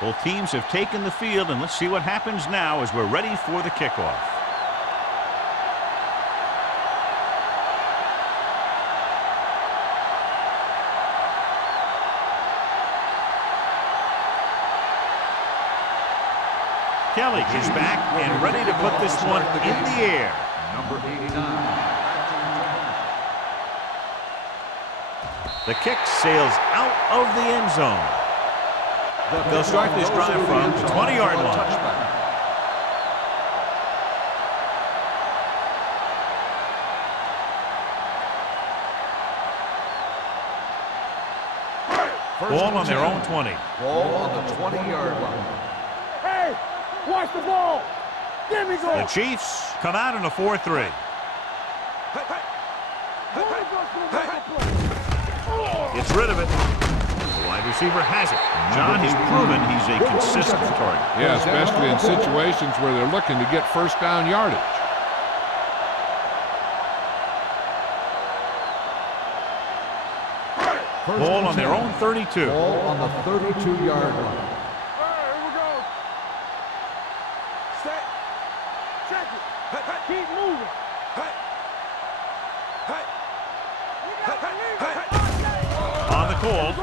Both teams have taken the field, and let's see what happens now as we're ready for the kickoff. Kelly is back and ready to put this one in the air. Number 89. The kick sails out of the end zone. They'll start this drive from the 20-yard line. Ball on their own 20. Ball on the 20-yard line. Hey, watch the ball. Give me go. The Chiefs come out in a 4-3. Gets rid of it. The wide receiver has it. John has proven he's a consistent target. Yeah, especially in situations where they're looking to get first down yardage. Ball on their own 32. Ball on the 32-yard line. Here we go. Set. Check it. Keep moving. On the call,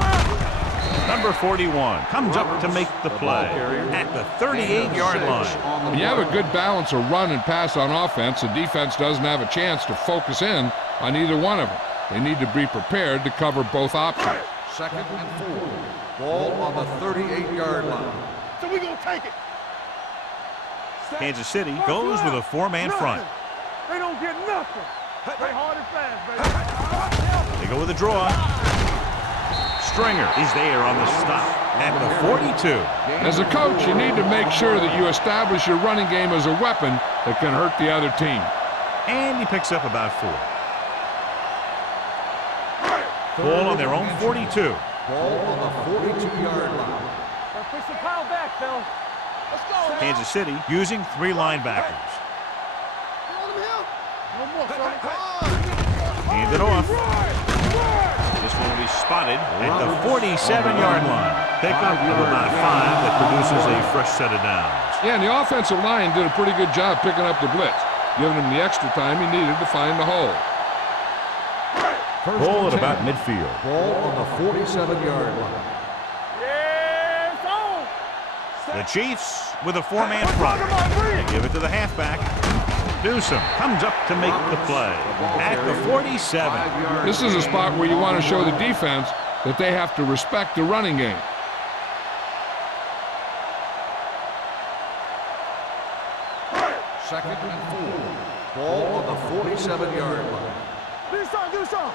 number 41 comes up to make the play at the 38-yard line. When you have a good balance of run and pass on offense, the defense doesn't have a chance to focus in on either one of them. They need to be prepared to cover both options. 2nd and 4. Ball on the 38-yard line. So we gonna take it. Kansas City goes with a 4-man front. They don't get nothing. Play hard and fast, baby. They go with a draw. Stringer is there on the stop at the 42. As a coach, you need to make sure that you establish your running game as a weapon that can hurt the other team. And he picks up about 4. Ball on their own 42. Ball on the 42-yard line. Push the pile back, Phil. Let's go. Kansas City using 3 linebackers. Hand it off. This one will be spotted at the 47-yard line. Pickup of about 5 that produces a fresh set of downs. Yeah, and the offensive line did a pretty good job picking up the blitz, giving him the extra time he needed to find the hole. Ball at about midfield. Ball on the 47-yard line. Yes, on. The Chiefs with a 4-man front. They give it to the halfback. Newsom comes up to make the play at the 47. This is a spot where you want to show the defense that they have to respect the running game. Second and 4. Ball on the 47-yard line. Do something.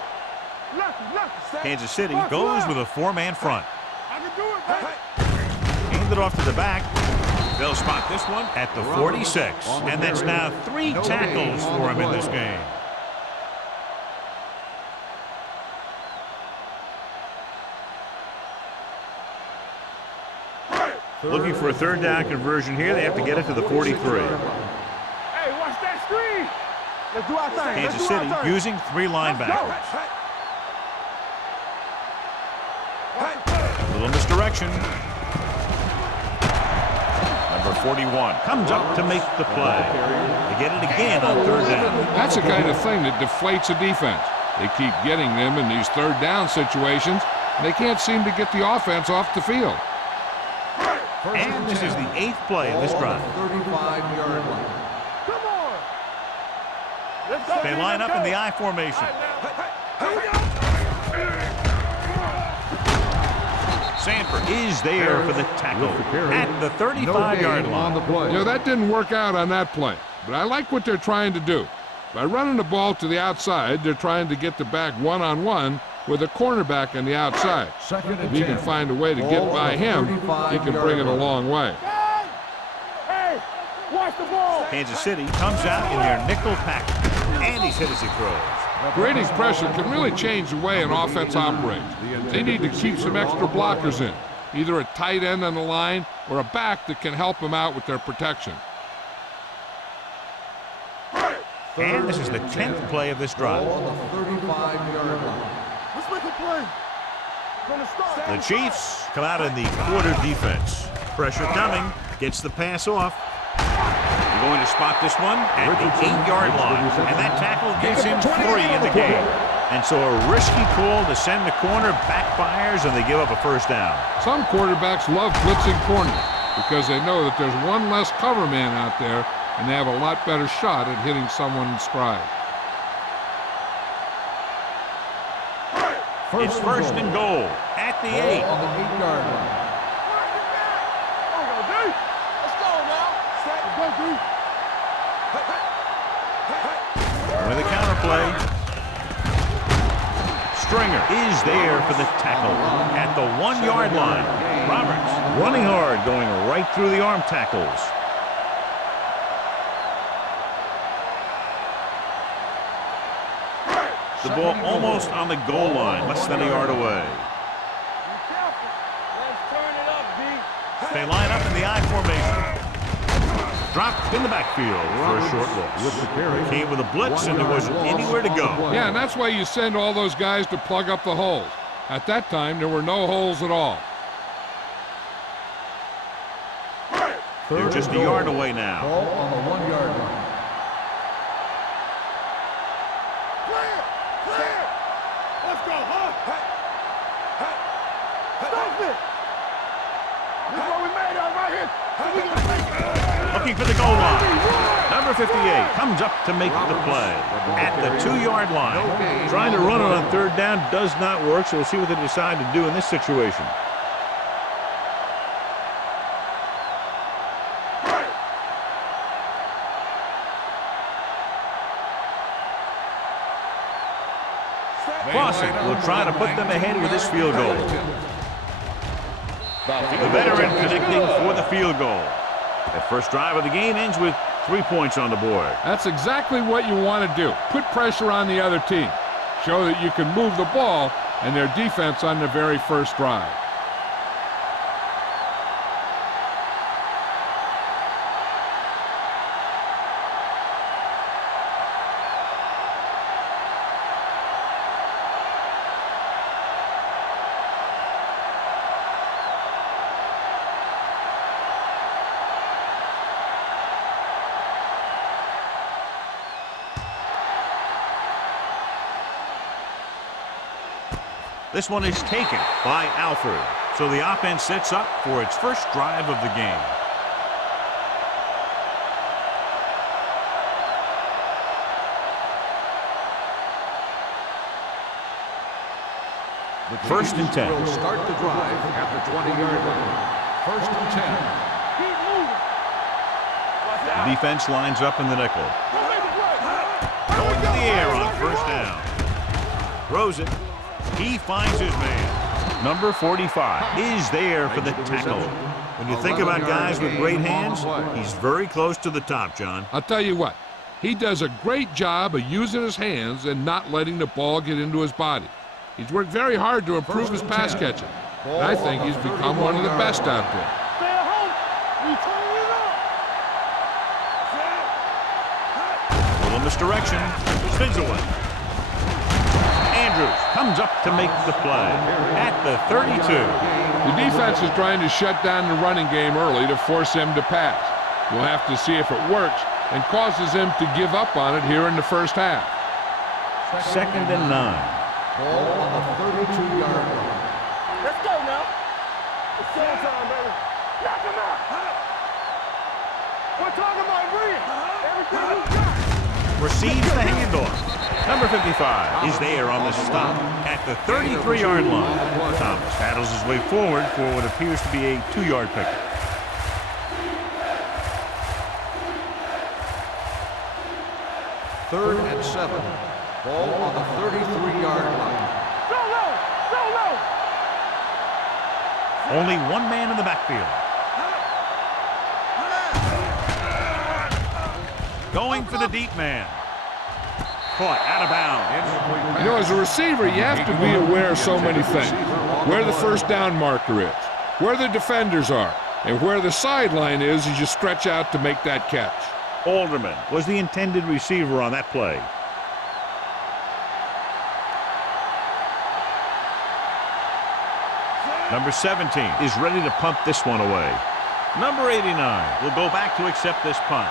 Left. Kansas City goes with a 4-man front. I can do it, baby. Hand it off to the back. They'll spot this one at the 46. And that's now 3 tackles for him in this game. Looking for a 3rd down conversion here. They have to get it to the 43. Hey, watch that screen. Let's do our thing. Kansas City using 3 linebackers. A little misdirection. Number 41 comes up to make the play. They get it again on 3rd down. That's the kind of thing that deflates a defense. They keep getting them in these 3rd down situations, and they can't seem to get the offense off the field. And this is the 8th play of this drive. 35-yard line. Come on. Let's go. They line up in the I formation. Sanford is there for the tackle at the 35-yard line. You know, that didn't work out on that play, but I like what they're trying to do. By running the ball to the outside, they're trying to get the back one-on-one with a cornerback on the outside. If he can find a way to get by him, he can bring it a long way. Hey, watch the ball. Kansas City comes out in their nickel pack, and he's hit as he throws. Creating pressure can really change the way an offense operates. They need to keep some extra blockers in, either a tight end on the line or a back that can help them out with their protection. And this is the 10th play of this drive. Ball on the 35-yard line. Let's make a play. Gonna start. The Chiefs come out in the quarter defense. Pressure coming. Gets the pass off. They're going to spot this one at the 8-yard line. And that tackle gives him 3 in the game. And so a risky call to send the corner backfires, and they give up a first down. Some quarterbacks love blitzing corners because they know that there's one less cover man out there, and they have a lot better shot at hitting someone in stride. It's first and goal at the 8. On the 8-yard line. Let's go now. With a counterplay. Stringer is there for the tackle at the 1-yard line. Roberts running hard, going right through the arm tackles. The ball almost on the goal line, less than a yard away. Let's turn it up, B. They line up in the I formation. Dropped in the backfield for a short loss. Came with a blitz, and there wasn't anywhere to go. Yeah, and that's why you send all those guys to plug up the holes. At that time, there were no holes at all. They're just a yard away now. Ball on the 1-yard line. Clear! Let's go, huh? Stop it! This is what we made out right here. So we gonna take it. Looking for the goal line. Number 58 comes up to make the play at the 2-yard line. Trying to run it on third down does not work, so we'll see what they decide to do in this situation. Clausen will try to put them ahead with this field goal. The veteran connecting for the field goal. The first drive of the game ends with 3 points on the board. That's exactly what you want to do. Put pressure on the other team. Show that you can move the ball and their defense on the very first drive. This one is taken by Alford. So the offense sets up for its first drive of the game. First and 10. Will start the drive at the 20-yard line. First and 10. Keep moving. Watch The out. defense lines up in the nickel. Going to the air on first down. Throws it. He finds his man. Number 45 is there for the tackle. When you think about guys with great hands, he's very close to the top, John. I'll tell you what, he does a great job of using his hands and not letting the ball get into his body. He's worked very hard to improve his pass catching. And I think he's become one of the best out there. Stay at home. We turn it up. Little misdirection. Spins away. Andrews comes up to make the play at the 32. The defense is trying to shut down the running game early to force him to pass. We'll have to see if it works and causes him to give up on it here in the first half. Second and 9. Ball on the 32-yard line. Let's go now. It's showtime, baby. Knock him out. We're talking about Green. Everything you got. Receives the handoff. Number 55 is there on the stop at the 33-yard line. Thomas paddles his way forward for what appears to be a 2-yard pickup. Third and 7. Ball on the 33-yard line. Go low. Go low. Only one man in the backfield. Going for the deep man. Caught out of bounds. You know, as a receiver, you have to be aware of so many things. Where the first down marker is, where the defenders are, and where the sideline is as you stretch out to make that catch. Alderman was the intended receiver on that play. Number 17 is ready to pump this one away. Number 89 will go back to accept this punt.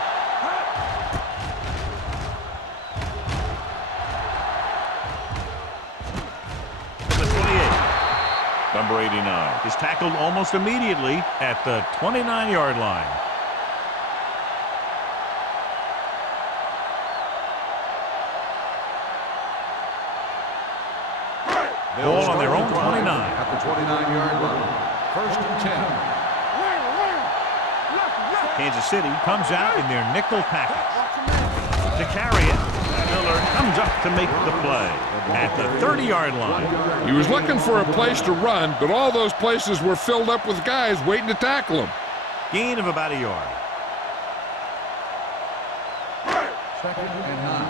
The 28. Number 89 is tackled almost immediately at the 29-yard line. Ball on their own 29. At the 29-yard line. First and 10. Kansas City comes out in their nickel package. To carry it, Miller comes up to make the play at the 30-yard line. He was looking for a place to run, but all those places were filled up with guys waiting to tackle him. Gain of about a yard. Second and 9.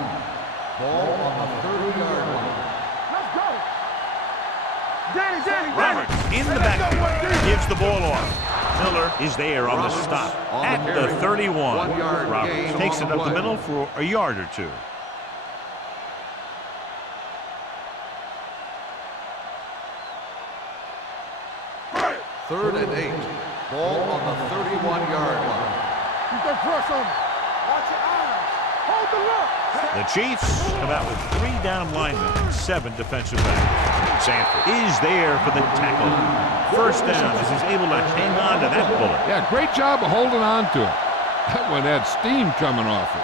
Ball on the 30-yard line. Let's go. Danny. Roberts in the backfield gives the ball off. Miller is there on the stop at the 31. Roberts takes it up the middle for a yard or two. Third and 8. Ball on the 31-yard line. Keep that press on him. Watch your eyes. Hold the look. The Chiefs come out with 3 down linemen and 7 defensive backs. Sanford is there for the tackle. First down as he's able to hang on to that bullet. Yeah, great job of holding on to it. That one had steam coming off it.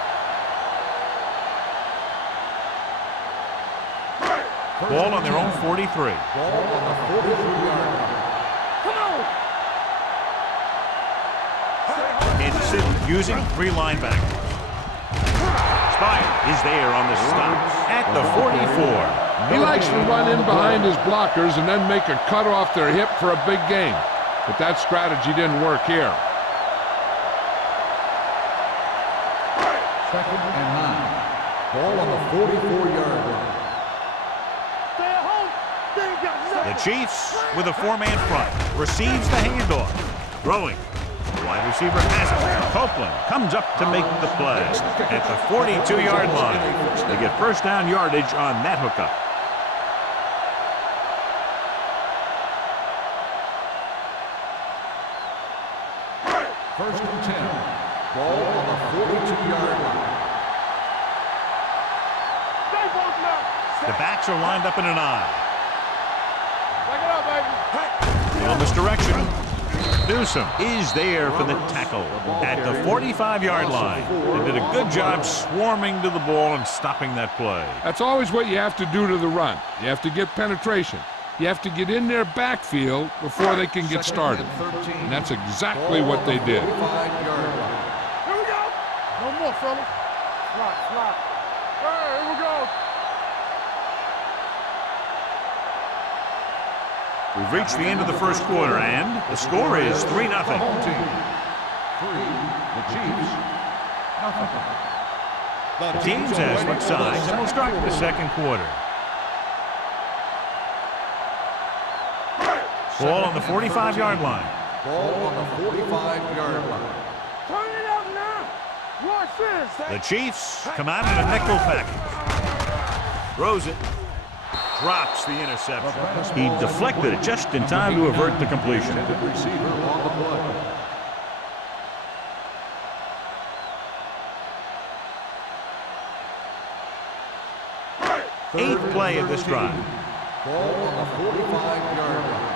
Ball on their own 43. Ball on the 43-yard line. Come on. Kansas City using 3 linebackers. Spire is there on the stop at the 44. He likes to run in behind his blockers and then make a cut off their hip for a big gain. But that strategy didn't work here. Second and 9. Ball on the 44-yard line. Stay at home. They ain't got nothing. The Chiefs with a 4-man front receives the handoff. Throwing. The wide receiver has it. Copeland comes up to make the play at the 42-yard line. They get first down yardage on that hookup. First and 10. Ball on the 42-yard line. Stay both left. The backs are lined up in an eye. Back it up, baby. In misdirection. Newsom is there for the tackle at the 45-yard line. They did a good job swarming to the ball and stopping that play. That's always what you have to do to the run. You have to get penetration. You have to get in their backfield before they can get started. And that's exactly what they did. 45-yard line. Here we go. No more, fellas. Slide. Hey, here we go. We've reached the end of the first quarter, and the score is 3-0. Home team. 3. The Chiefs. Nothing. The teams have switched sides, and we'll start the second quarter. Ball on the 45-yard line. Ball on the 45-yard line. Turn it up now. Watch this. The Chiefs come out in a nickel package. Throws it. Drops the interception. He deflected it just in time to avert the completion. Receiver on the play. 8th play of this drive. Ball on the 45-yard line.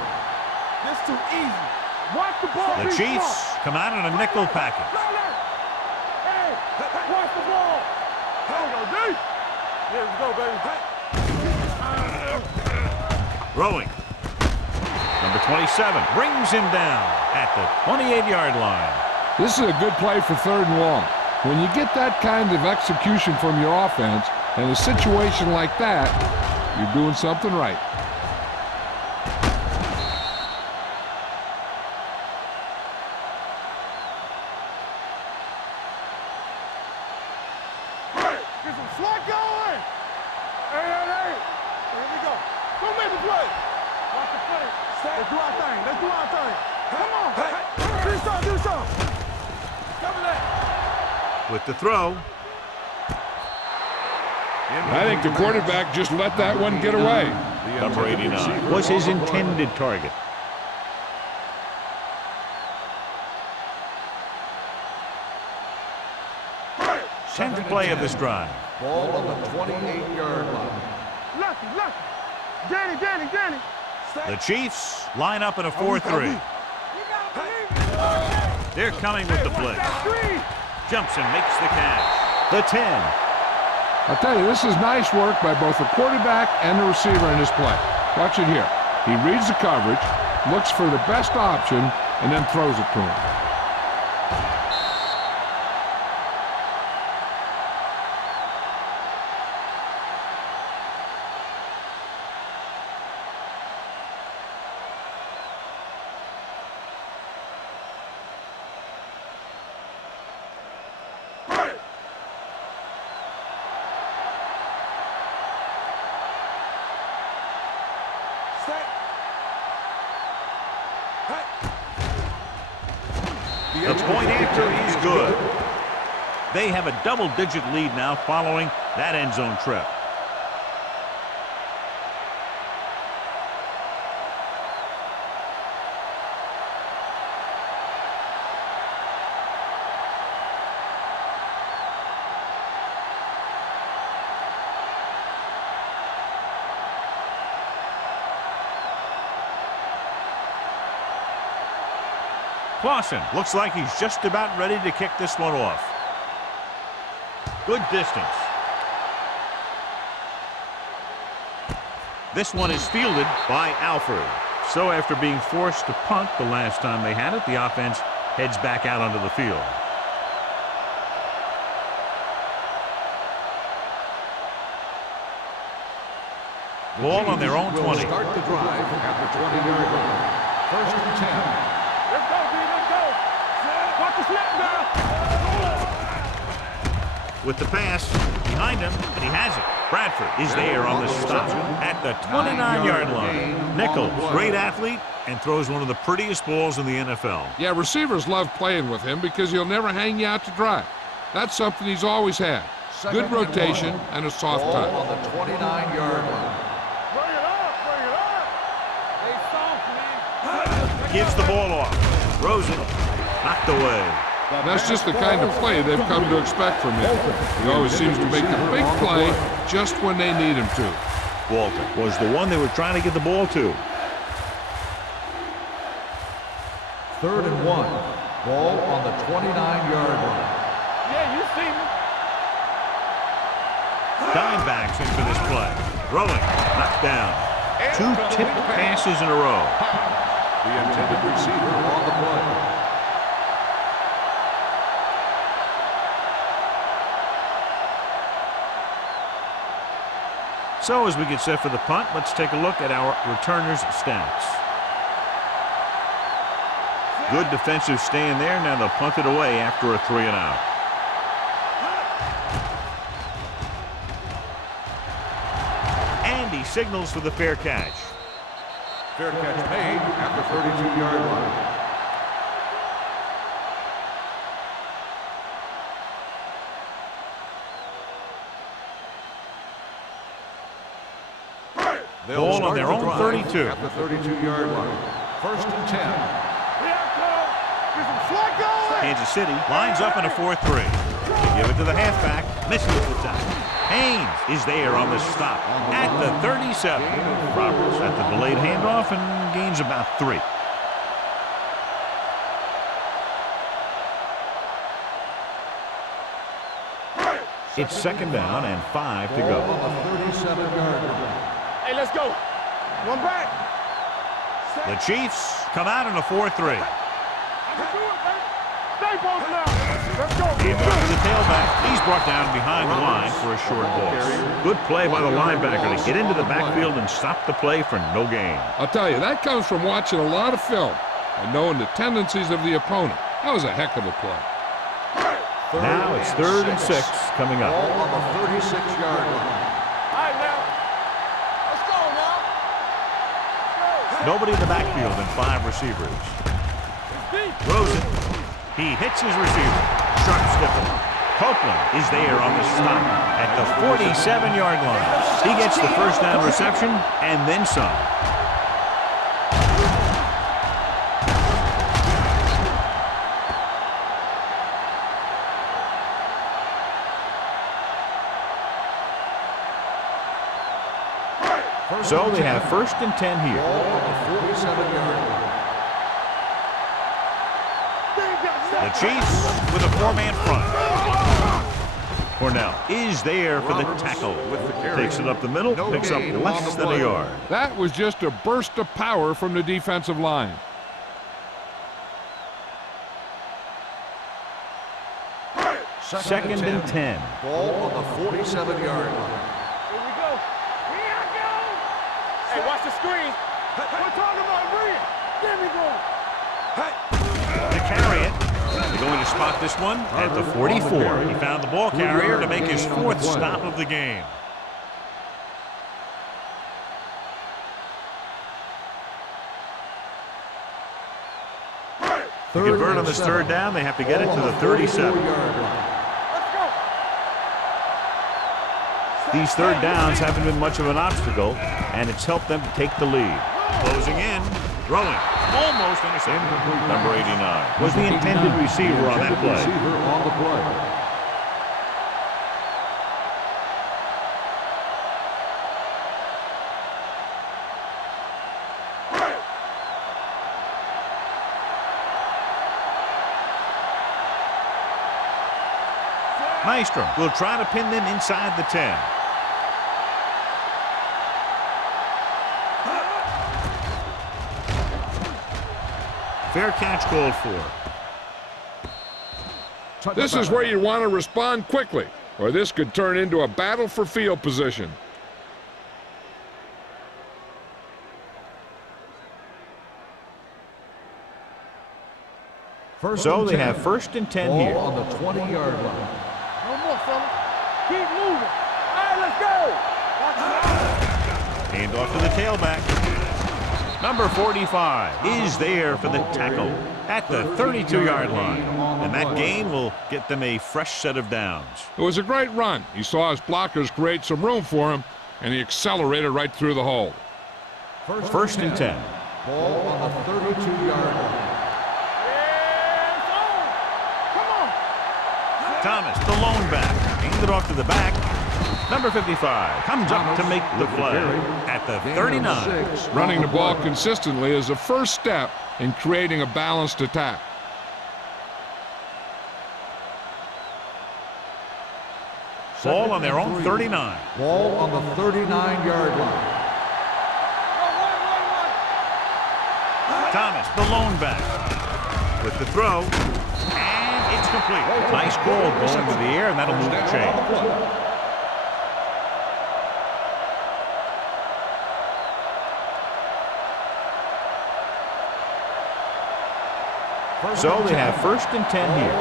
This too easy. Watch the ball. The Chiefs come out in a nickel package. Hey, watch the ball. There we go, D. Here we go, baby. Throwing. Number 27 brings him down at the 28-yard line. This is a good play for 3rd and long. When you get that kind of execution from your offense in a situation like that, you're doing something right. Get some slot going. Hey. Here we go. Don't make the play. Watch the play. Let's do our thing. Come on. Do something. Cover that. With the throw. I think the quarterback just let that one get away. Number 89 was his intended target. 10th play of this drive. Ball on the 28-yard line. Lucky. Danny. The Chiefs line up in a 4-3. They're coming with the blitz. Jumps and makes the catch. The 10. I'll tell you, this is nice work by both the quarterback and the receiver in this play. Watch it here. He reads the coverage, looks for the best option, and then throws it to him. The point after is good. They have a double-digit lead now following that end zone trip. Clausen looks like he's just about ready to kick this one off. Good distance. This one is fielded by Alford. So after being forced to punt the last time they had it, the offense heads back out onto the field. Ball on their own 20. Start the drive at the 20-yard line. 1st and 10. Let's go. Watch the snap now. With the pass behind him, and he has it. Bradford is there on the stop at the 29-yard line. Nichols, great athlete, and throws one of the prettiest balls in the NFL. Yeah, receivers love playing with him because he'll never hang you out to dry. That's something he's always had. Good rotation and a soft Ball touch. on the 29-yard line. Bring it up. Hey, soft, man. Gives the ball off. Throws it. Knocked away. That's just the kind of play they've come to expect from him. He always seems to make the big play just when they need him to. Walter was the one they were trying to get the ball to. 3rd and 1. Ball on the 29-yard line. Yeah, you see me. Dime backs in for this play. Throwing. Knocked down. 2 tipped passes in a row. The intended receiver on the play. So as we get set for the punt, let's take a look at our returners' stats. Good defensive stand there. Now they'll punt it away after a 3 and out. And he signals for the fair catch. Fair catch made at the 32-yard line. Ball on their own 32. At the 32-yard line. 1st and 10. Kansas City lines up in a 4-3. They give it to the halfback. Misses the tackle. Haynes is there on the stop at the 37. Roberts at the delayed handoff and gains about 3. It's 2nd down and 5 to go. Ball on the 37-yard line. Hey, let's go. One back. The Chiefs come out in a 4-3. Stay posted now. Let's go. Give it up to the tailback. He's brought down behind the line for a short loss. Good play by the linebacker to get into the backfield and stop the play for no gain. I'll tell you, that comes from watching a lot of film and knowing the tendencies of the opponent. That was a heck of a play. Now it's 3rd and 6 coming up. Ball on the 36-yard line. All right, now. Let's go now. Nobody in the backfield and 5 receivers. Throws it. He hits his receiver. Sharp stiffle. Copeland is there on the stop at the 47-yard line. He gets the 1st down reception and then some. So they have first and 10 here. Ball on the 47-yard line. The Chiefs with a four-man front. Cornell is there for the tackle. Takes it up the middle, picks up less than a yard. That was just a burst of power from the defensive line. Second and 10. Ball on the 47-yard line. Here we go. Here I go. Hey, watch the screen. We're talking about Bree. There we go. To carry it. They're going to spot this one at the 44. He found the ball carrier to make his fourth stop of the game. To convert on this third down, they have to get it to the 37. These third downs haven't been much of an obstacle, and it's helped them to take the lead. Closing in, throwing, almost intercepted. Number 89 was the intended receiver on that play. Maestro will try to pin them inside the 10. Fair catch called for. This is where you want to respond quickly, or this could turn into a battle for field position. So they have first and 10 here. On the 20-yard line. No more, fella. Keep moving. All right, let's go. Hand off to the tailback. Number 45 is there for the tackle at the 32-yard line. And that gain will get them a fresh set of downs. It was a great run. He saw his blockers create some room for him, and he accelerated right through the hole. First and 10. Ball on the 32-yard line. Thomas, the lone back, handed it off to the back. Number 55 comes up to make the play at the 39. Running the ball consistently is the first step in creating a balanced attack. Ball on their own 39. Ball on the 39-yard line. Thomas, the lone back, with the throw. It's complete. Nice ball going to the air, and that'll move the chain. So they have first and 10 here.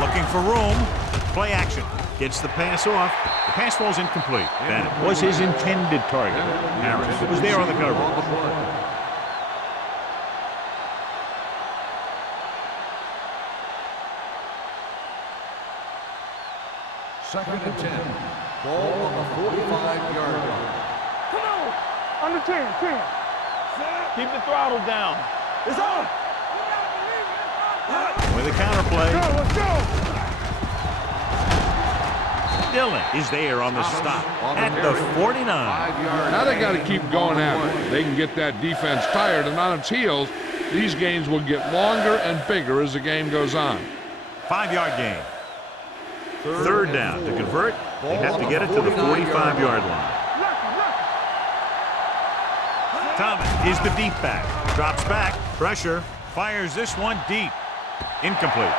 Looking for room. Play action. Gets the pass off. The pass falls incomplete. That was his intended target. Harris was there on the cover. Second and 10. Ball on the 45-yard line. Come on. Under 10, 10. Keep the throttle down. It's on. With a counter play. Let's go. Dillon is there on the stop at the 49. Now they got to keep going after it. They can get that defense tired, and on its heels, these gains will get longer and bigger as the game goes on. 5-yard gain. Third down. To convert, they have to get it to the 45-yard line. Thomas is the deep back. Drops back. Pressure. Fires this one deep. Incomplete.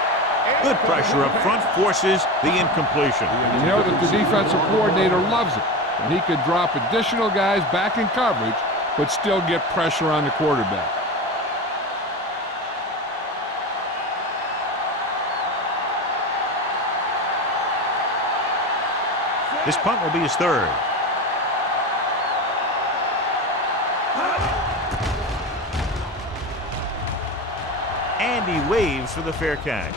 Good pressure up front forces the incompletion. You know that the defensive coordinator loves it. And he could drop additional guys back in coverage, but still get pressure on the quarterback. This punt will be his third. And he waves for the fair catch.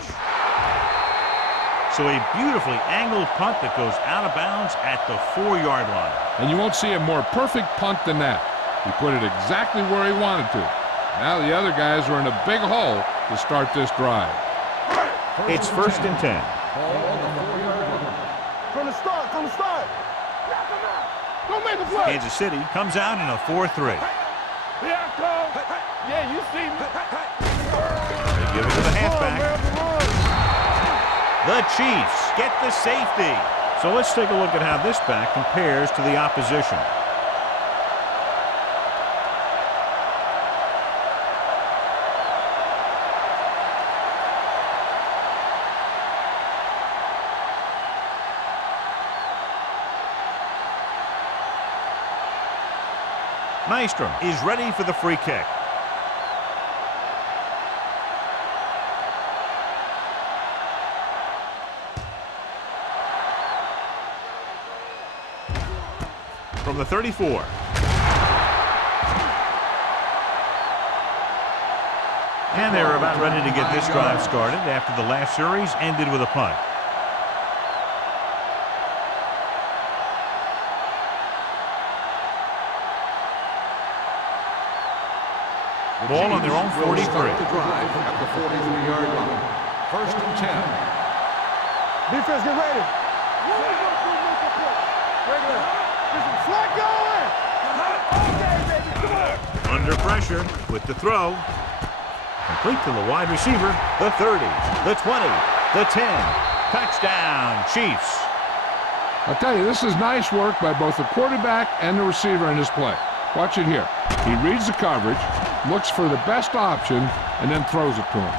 So a beautifully angled punt that goes out of bounds at the 4-yard line. And you won't see a more perfect punt than that. He put it exactly where he wanted to. Now the other guys are in a big hole to start this drive. It's first and 10. From on the start. Don't make the play. Kansas City comes out in a 4-3. Yeah, Cole. Yeah, you see me. They give it to the halfback. The Chiefs get the safety. So let's take a look at how this back compares to the opposition. Maestrom is ready for the free kick. From the 34. And they're about ready to get this drive started after the last series ended with a punt. Ball on their own 43. The drive at the 43-yard line. First and 10. Defense, get ready. Flat going. Okay, baby, come on. Under pressure with the throw. Complete to the wide receiver. The 30, the 20, the 10. Touchdown, Chiefs. I'll tell you, this is nice work by both the quarterback and the receiver in this play. Watch it here. He reads the coverage, looks for the best option, and then throws it to him.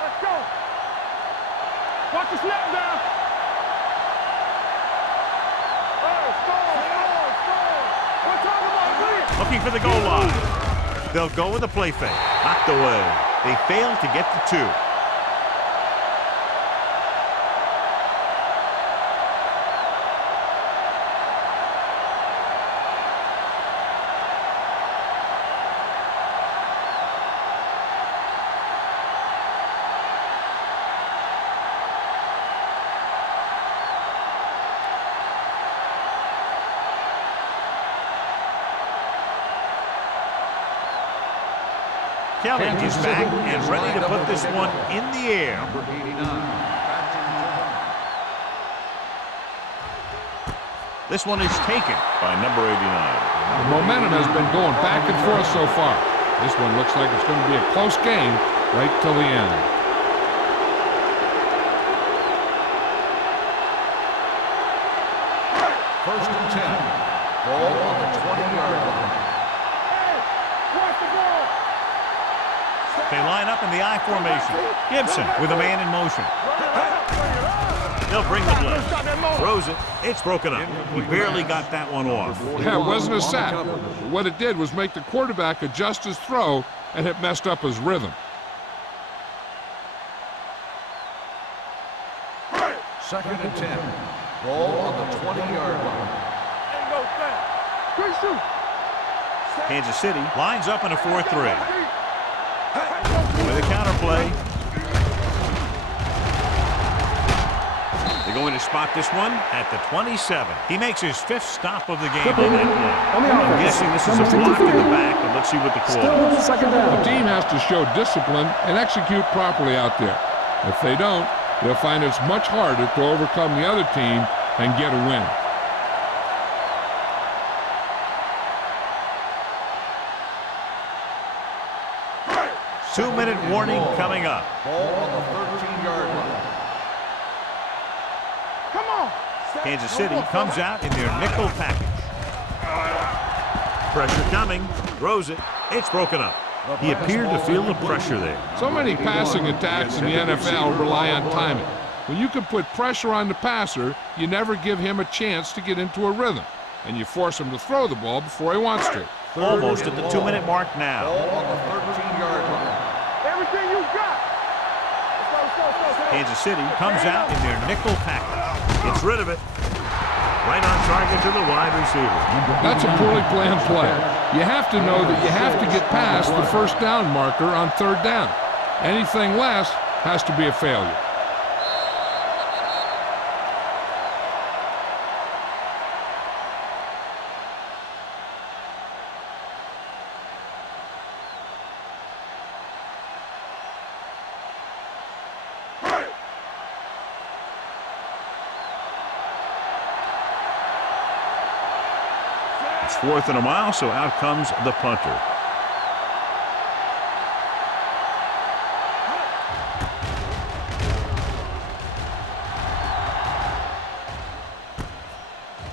Let's go. Watch the snap down. Looking for the goal line. They'll go with a play fake. Knocked away. They failed to get the 2. Kelly is back and ready to put this one in the air. Number 89. This one is taken by number 89. The momentum has been going back and forth so far. This one looks like it's going to be a close game right till the end. First and 10. Ball on the 20-yard line. They line up in the I formation. Gibson with a man in motion. They'll bring the blitz. Throws it. It's broken up. He barely got that one off. Yeah, it wasn't a sack. What it did was make the quarterback adjust his throw, and it messed up his rhythm. Second and 10. Ball on the 20-yard line. Kansas City lines up in a 4-3. With a counter play. They're going to spot this one at the 27. He makes his 5th stop of the game on that play. I'm guessing this is a block in the back, but let's see what the call is. The team has to show discipline and execute properly out there. If they don't, they'll find it's much harder to overcome the other team and get a win. Two-minute warning coming up. Ball on the 13-yard line. Come on. Kansas City comes out in their nickel package. Pressure coming. Throws it. It's broken up. He appeared to feel the pressure there. So many passing attacks in the NFL rely on timing. When you can put pressure on the passer, you never give him a chance to get into a rhythm, and you force him to throw the ball before he wants to. Almost at the 2-minute mark now. Ball on the 13-yard line. Everything you got. Let's go. Kansas City comes out in their nickel package. Gets rid of it. Right on target to the wide receiver. That's a poorly planned play. You have to know that you have to get past the first down marker on 3rd down. Anything less has to be a failure. 4th and a mile, so out comes the punter.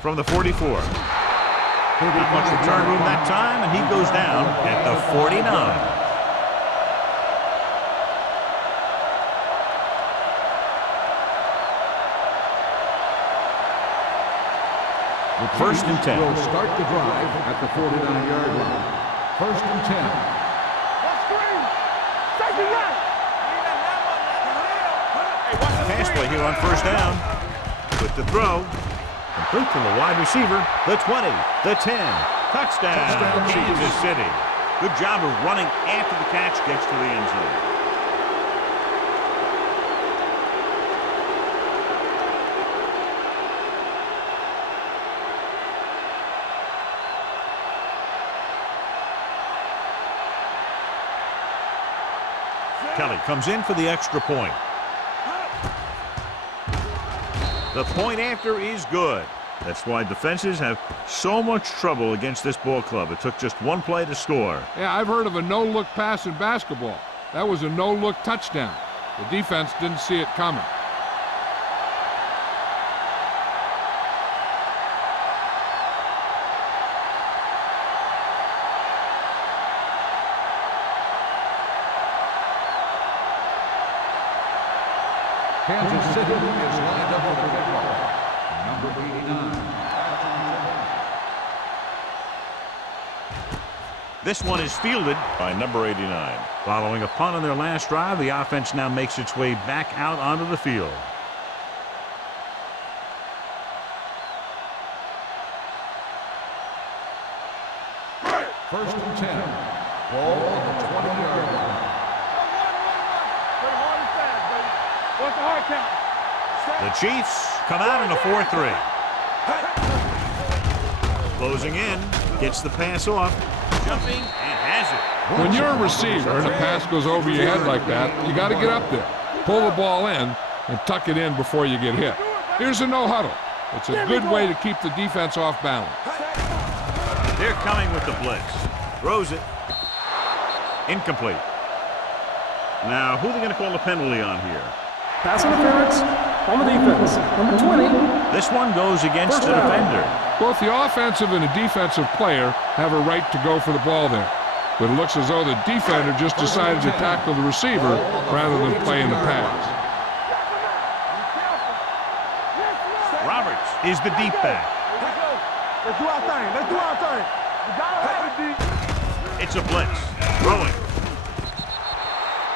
From the 44. Not much return room that time, and he goes down at the 49. First and 10. Will start the drive at the 49-yard line. First and 10. Pass play here on first down. With the throw. Complete to the wide receiver. The 20. The 10. Touchdown, Kansas City. Good job of running after the catch gets to the end zone. Kelly comes in for the extra point. The point after is good. That's why defenses have so much trouble against this ball club. It took just one play to score. Yeah, I've heard of a no-look pass in basketball. That was a no-look touchdown. The defense didn't see it coming. Kansas City is lined up for the kickoff. Number 89. This one is fielded by number 89. Following a punt on their last drive, the offense now makes its way back out onto the field. First and 10. Ball on the 20-yard line. The Chiefs come out in a 4-3. Closing in, gets the pass off, jumping, and has it. When you're a receiver and a pass goes over your head like that, you got to get up there, pull the ball in, and tuck it in before you get hit. Here's a no-huddle. It's a good way to keep the defense off balance. They're coming with the blitz. Throws it. Incomplete. Now, who are they going to call a penalty on here? Pass interference on the defense. Number 20. This one goes against the defender. Both the offensive and the defensive player have a right to go for the ball there. But it looks as though the defender just decided to tackle the receiver rather than play in the pass. Roberts is the deep back. Let's do our thing. Let's do our thing. We gotta have it deep. It's a blitz. Throwing.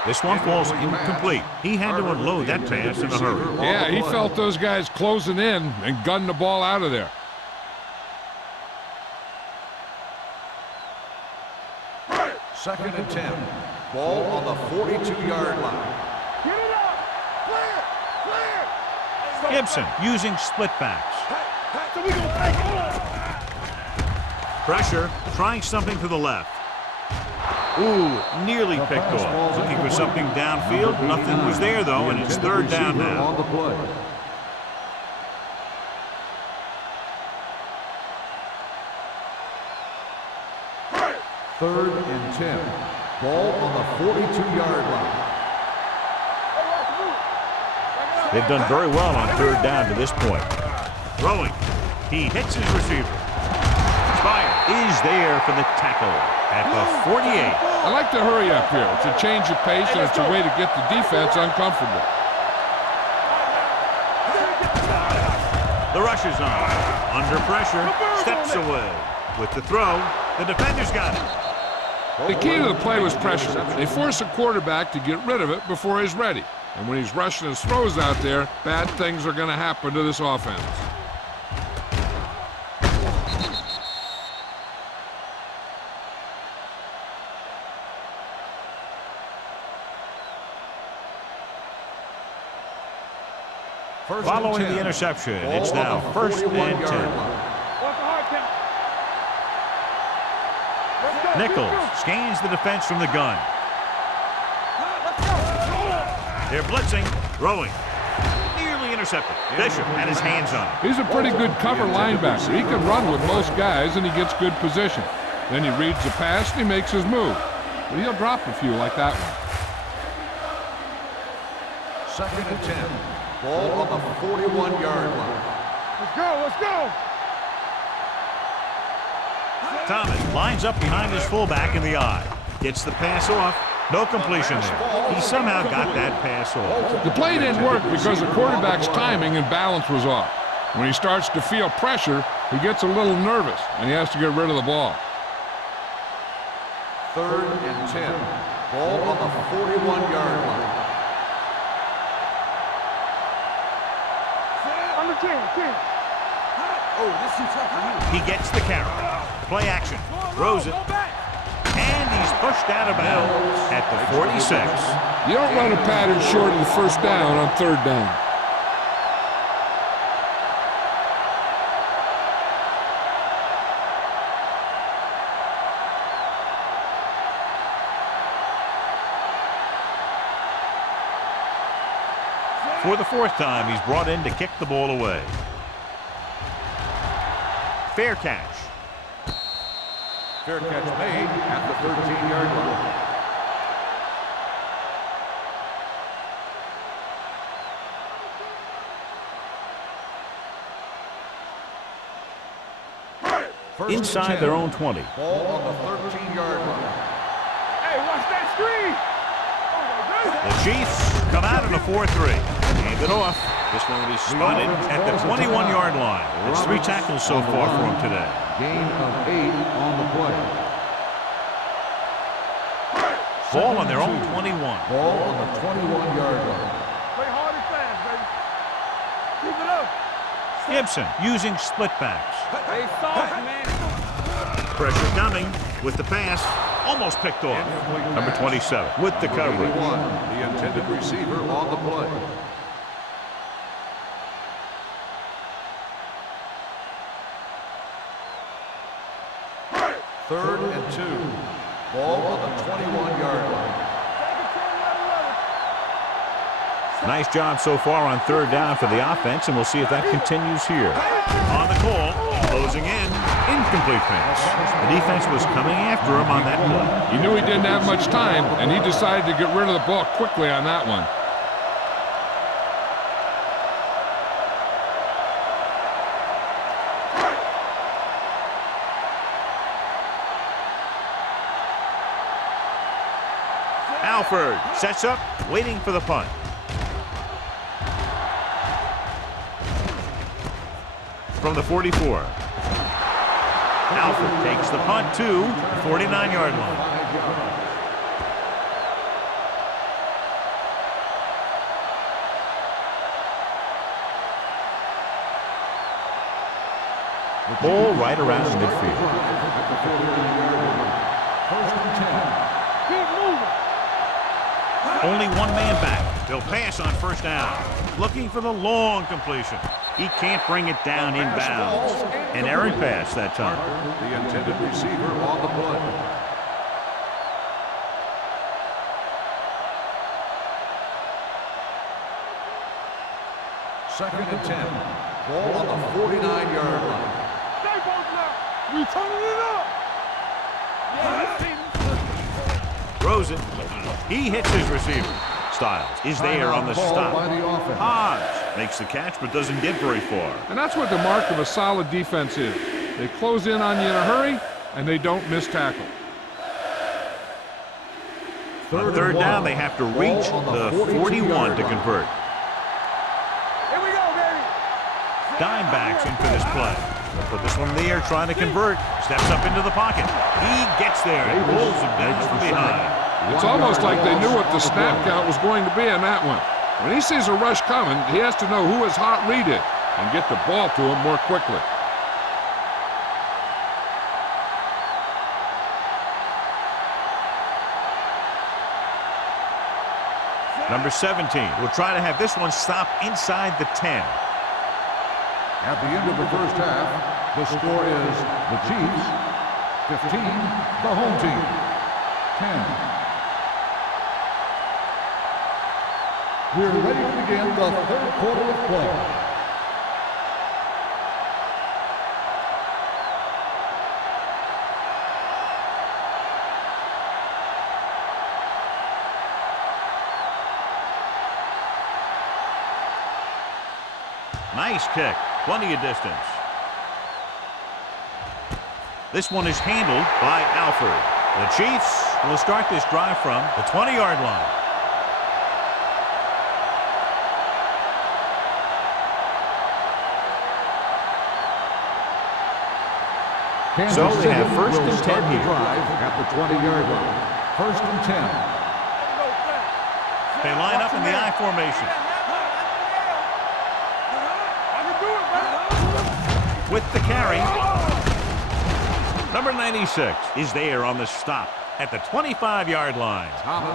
This one falls incomplete. He had to unload that pass in a hurry. Yeah, he felt those guys closing in and gunned the ball out of there. Second and 10. Ball on the 42-yard line. Get it up. Clear. Clear. Gibson using split backs. So we gonna take it. Pressure, trying something to the left. Ooh, nearly picked off. Looking for something downfield. Nothing was there, though, and it's third down now. On the play. Third and 10. Ball on the 42-yard line. They've done very well on third down to this point. Throwing. He hits his receiver. Spire is there for the tackle at the 48. I like to hurry up here. It's a change of pace, and it's a way to get the defense uncomfortable. The rush is on. Under pressure. Steps away. With the throw, the defender's got it. The key to the play was pressure. They force a quarterback to get rid of it before he's ready. And when he's rushing his throws out there, bad things are going to happen to this offense. Following the interception, it's now first and 10. Nichols scans the defense from the gun. They're blitzing, throwing. Nearly intercepted. Bishop had his hands on it. He's a pretty good cover linebacker. He can run with most guys, and he gets good position. Then he reads the pass, and he makes his move. But he'll drop a few like that one. 2nd and 10. Ball on the 41-yard line. Let's go, let's go. Thomas lines up behind his fullback in the eye. Gets the pass off. No completion there. He somehow got that pass off. The play didn't work because the quarterback's timing and balance was off. When he starts to feel pressure, he gets a little nervous, and he has to get rid of the ball. 3rd and 10. Ball on the 41-yard line. Under 10, 10. Oh, this is tough for you. He gets the carry. Play action. Throws it. And he's pushed out of bounds at the 46. You don't run a pattern short of the first down on 3rd down. For the 4th time, he's brought in to kick the ball away. Fair catch. Fair catch made at the 13-yard line. Inside their own 20. Ball on the 13-yard line. Hey, watch that screen. The Chiefs come out in a 4-3. Hand it off. This one will be spotted at the 21-yard line. It's 3 tackles so far for him today. Gain of 8 on the play. Ball on their own 21. Ball on the 21-yard line. Play hard and fast, baby. Keep it up. Gibson using split backs. Hey, soft, man. Pressure coming with the pass. Almost picked off. Number 27 with the coverage. The intended receiver on the play. Third and 2. Ball on the 21-yard line. Nice job so far on 3rd down for the offense, and we'll see if that continues here. On the call, closing in, incomplete pass. The defense was coming after him on that play. He knew he didn't have much time, and he decided to get rid of the ball quickly on that one. Alford sets up, waiting for the punt. From the 44. Alford takes the punt to the 49-yard line. Ball right around midfield. First and 10. Only one man back. They'll pass on 1st down. Looking for the long completion. He can't bring it down inbounds. An errant pass that time. The intended receiver on the play. Second and 10. Ball on the 49-yard line. Stay both now. We turning it up. Throws it. He hits his receiver. Styles is there on the stop. Hodge makes the catch but doesn't get very far. And that's what the mark of a solid defense is. They close in on you in a hurry, and they don't miss tackle. On 3rd down, they have to reach the 41 to convert. Here we go, baby. Dime backs in for this play. They'll put this one in the air, trying to convert. Steps up into the pocket. He gets there and pulls him down from behind. It's almost like they knew what the snap count was going to be on that one. When he sees a rush coming, he has to know who his hot read is and get the ball to him more quickly. Number 17 will try to have this one stop inside the 10. At the end of the first half, the score is the Chiefs 15, the home team 10. We're ready to begin the third quarter of play. Nice kick. Plenty of distance. This one is handled by Alford. The Chiefs will start this drive from the 20-yard line. So they have first and 10 here. At the 20-yard line. First and 10. They line up in the I formation. With the carry, number 96 is there on the stop at the 25-yard line.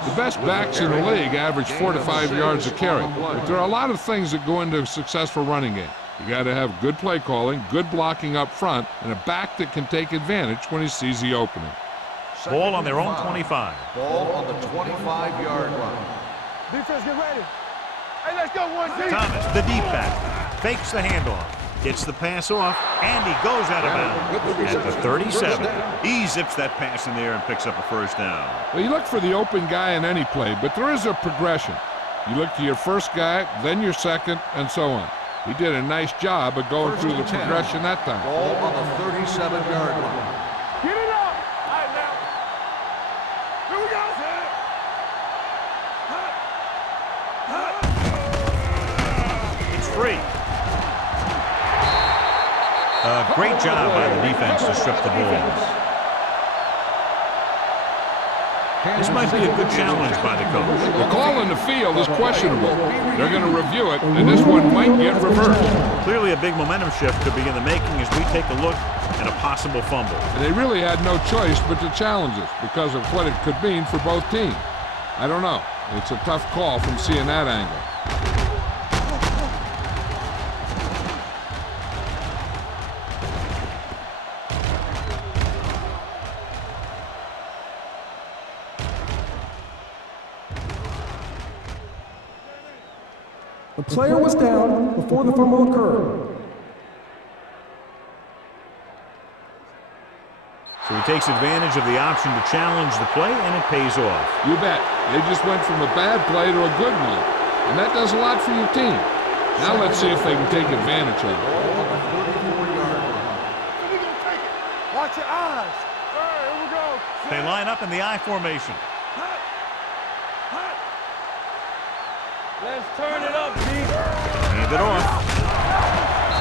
The best backs in the league average 4 to 5 yards a carry. But there are a lot of things that go into a successful running game. You got to have good play calling, good blocking up front, and a back that can take advantage when he sees the opening. Ball on their own 25. Ball on the 25-yard line. Defense, get ready. Hey, let's go one deep. Thomas, the deep back, fakes the handoff. Gets the pass off, and he goes out of bounds at the 37. He zips that pass in there and picks up a first down. Well, you look for the open guy in any play, but there is a progression. You look to your first guy, then your second, and so on. He did a nice job of going through the progression that time. Ball on the 37-yard line. Get it up. All right, now. Here we go. It's free. Great job by the defense to strip the ball. This might be a good challenge by the coach. The call in the field is questionable. They're going to review it, and this one might get reversed. Clearly a big momentum shift could be in the making as we take a look at a possible fumble. And they really had no choice but to challenge it because of what it could mean for both teams. I don't know. It's a tough call from seeing that angle. The player was down before the fumble occurred. So he takes advantage of the option to challenge the play, and it pays off. You bet. They just went from a bad play to a good one. And that does a lot for your team. Now let's see if they can take advantage of it. Watch your eyes. All right, here we go. They line up in the I formation. Let's turn it up, D. Hand it off.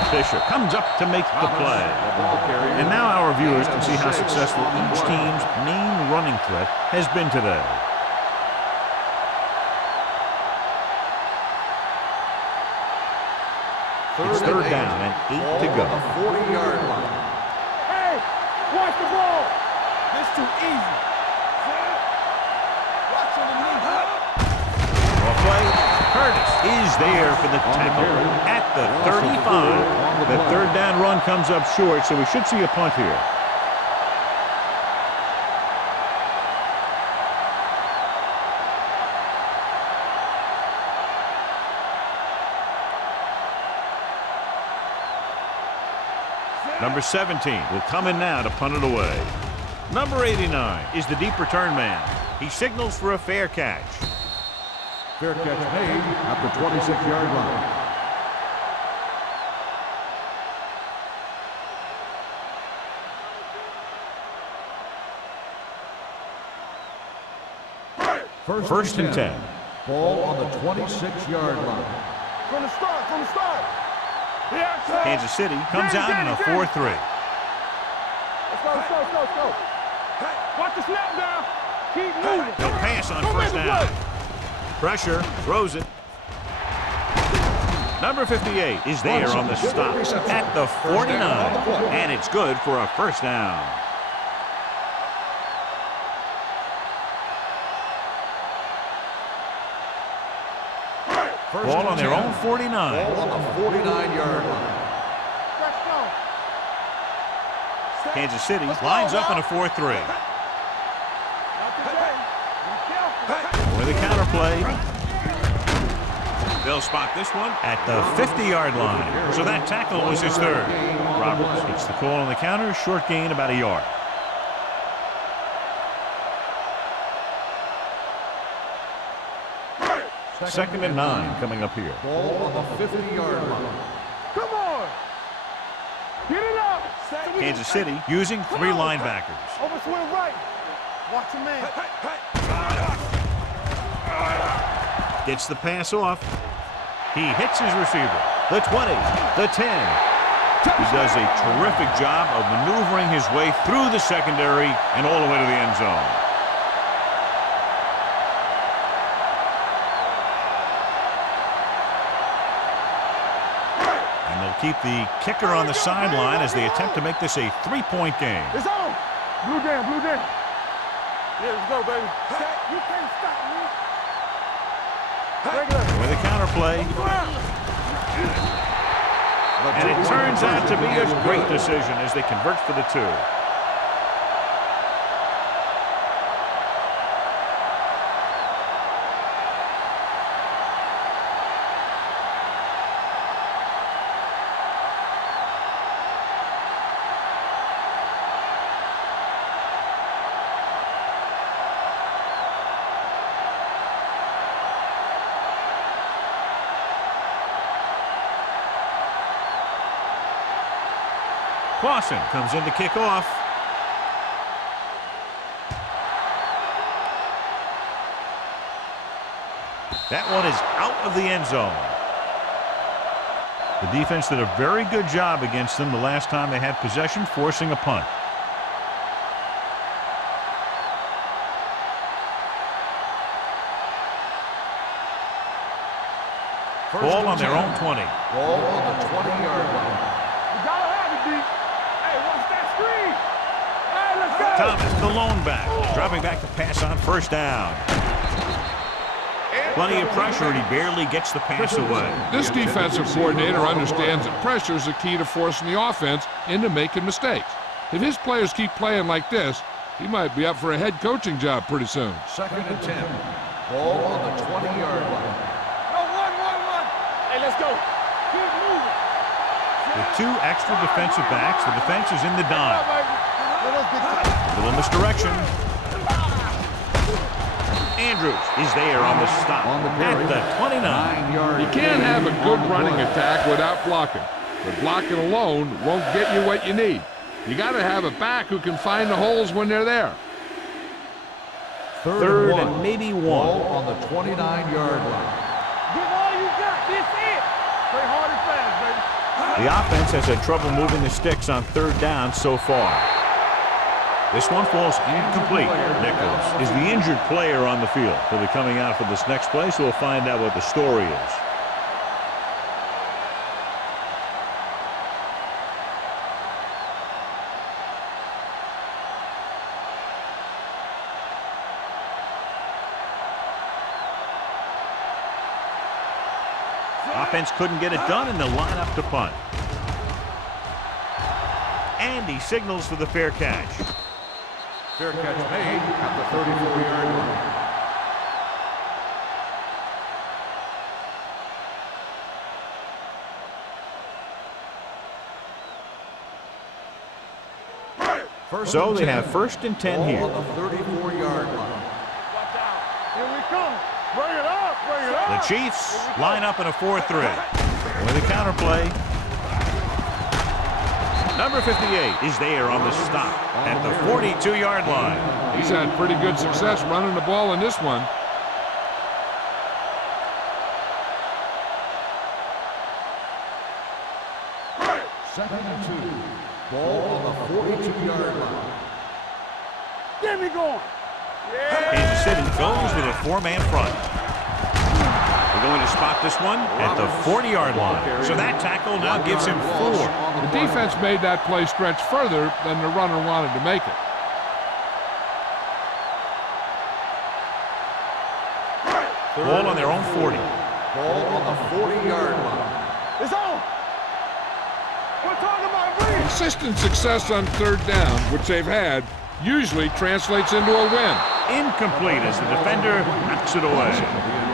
Fisher comes up to make the play. And now our viewers can see how successful each team's main running threat has been today. It's third down and 8 to go. 40-yard line. Hey, watch the ball. This too easy. Watch underneath. Off play. Curtis is there for the tackle at the 35. The third down run comes up short, so we should see a punt here. Number 17 will come in now to punt it away. Number 89 is the deep return man. He signals for a fair catch. Fair catch made at the 26-yard line. First and 10. Ball on the 26-yard line. From the start, from the start. Yeah, Kansas City comes out in a 4-3. Let's go. Watch the snap down. Keep moving. He'll pass on first down. Pressure, throws it. Number 58 is there on the stop at the 49, and it's good for a first down. Ball on their own 49. Ball on the 49-yard line. Kansas City lines up in a 4-3. With a counter play. They'll spot this one at the 50-yard line. So that tackle was his third. Roberts gets the call on the counter. Short gain about a yard. Second and 9 coming up here. Ball on the 50-yard line. Come on. Get it up. Kansas City using 3 linebackers. Over swing right. Watch your man. Gets the pass off. He hits his receiver. The 20, the 10. He does a terrific job of maneuvering his way through the secondary and all the way to the end zone. And they'll keep the kicker on the sideline as they attempt to make this a 3-point game. It's on. Blue down, blue down. Yeah, let's go, baby. You can't stop me. With a counter play. And it turns out to be a great decision as they convert for the 2. Clausen comes in to kick off. That one is out of the end zone. The defense did a very good job against them the last time they had possession, forcing a punt. Ball on their own 20. Ball on the 20-yard line. Thomas, the lone back, dropping back to pass on first down. Plenty of pressure, and he barely gets the pass away. This defensive coordinator understands that pressure is the key to forcing the offense into making mistakes. If his players keep playing like this, he might be up for a head coaching job pretty soon. Second and 10. Ball on the 20-yard line. One. Hey, let's go. Keep moving. With 2 extra defensive backs, the defense is in the dime. A little misdirection. Andrews is there on the stop at the 29. You can't have a good running attack without blocking. But blocking alone won't get you what you need. You got to have a back who can find the holes when they're there. Third and maybe 1. Ball on the 29-yard line. Give all you got. This it. Play hard and fast, baby. The offense has had trouble moving the sticks on 3rd down so far. This one falls incomplete. Nichols is the injured player on the field. He'll be coming out for this next play, so we'll find out what the story is. Offense couldn't get it done, and they'll line up to punt. And he signals for the fair catch. Fair catch made at the 34-yard line. So they have 1st and 10 here. On the 34-yard line. Watch out. Here we come. Bring it up. Bring it up. The Chiefs line up in a 4-3. With a counter play. Number 58 is there on the stop at the 42-yard line. He's had pretty good success running the ball in this one. Second and 2. Ball on the 42-yard line. Get me going. Kansas City goes with a 4-man front. They're going to spot this one at the 40-yard line. So that tackle now gives him 4. The defense made that play stretch further than the runner wanted to make it. Ball on their own 40. Ball on the 40-yard line. It's on. We're talking about reach. Consistent success on 3rd down, which they've had, usually translates into a win. Incomplete as the defender knocks it away.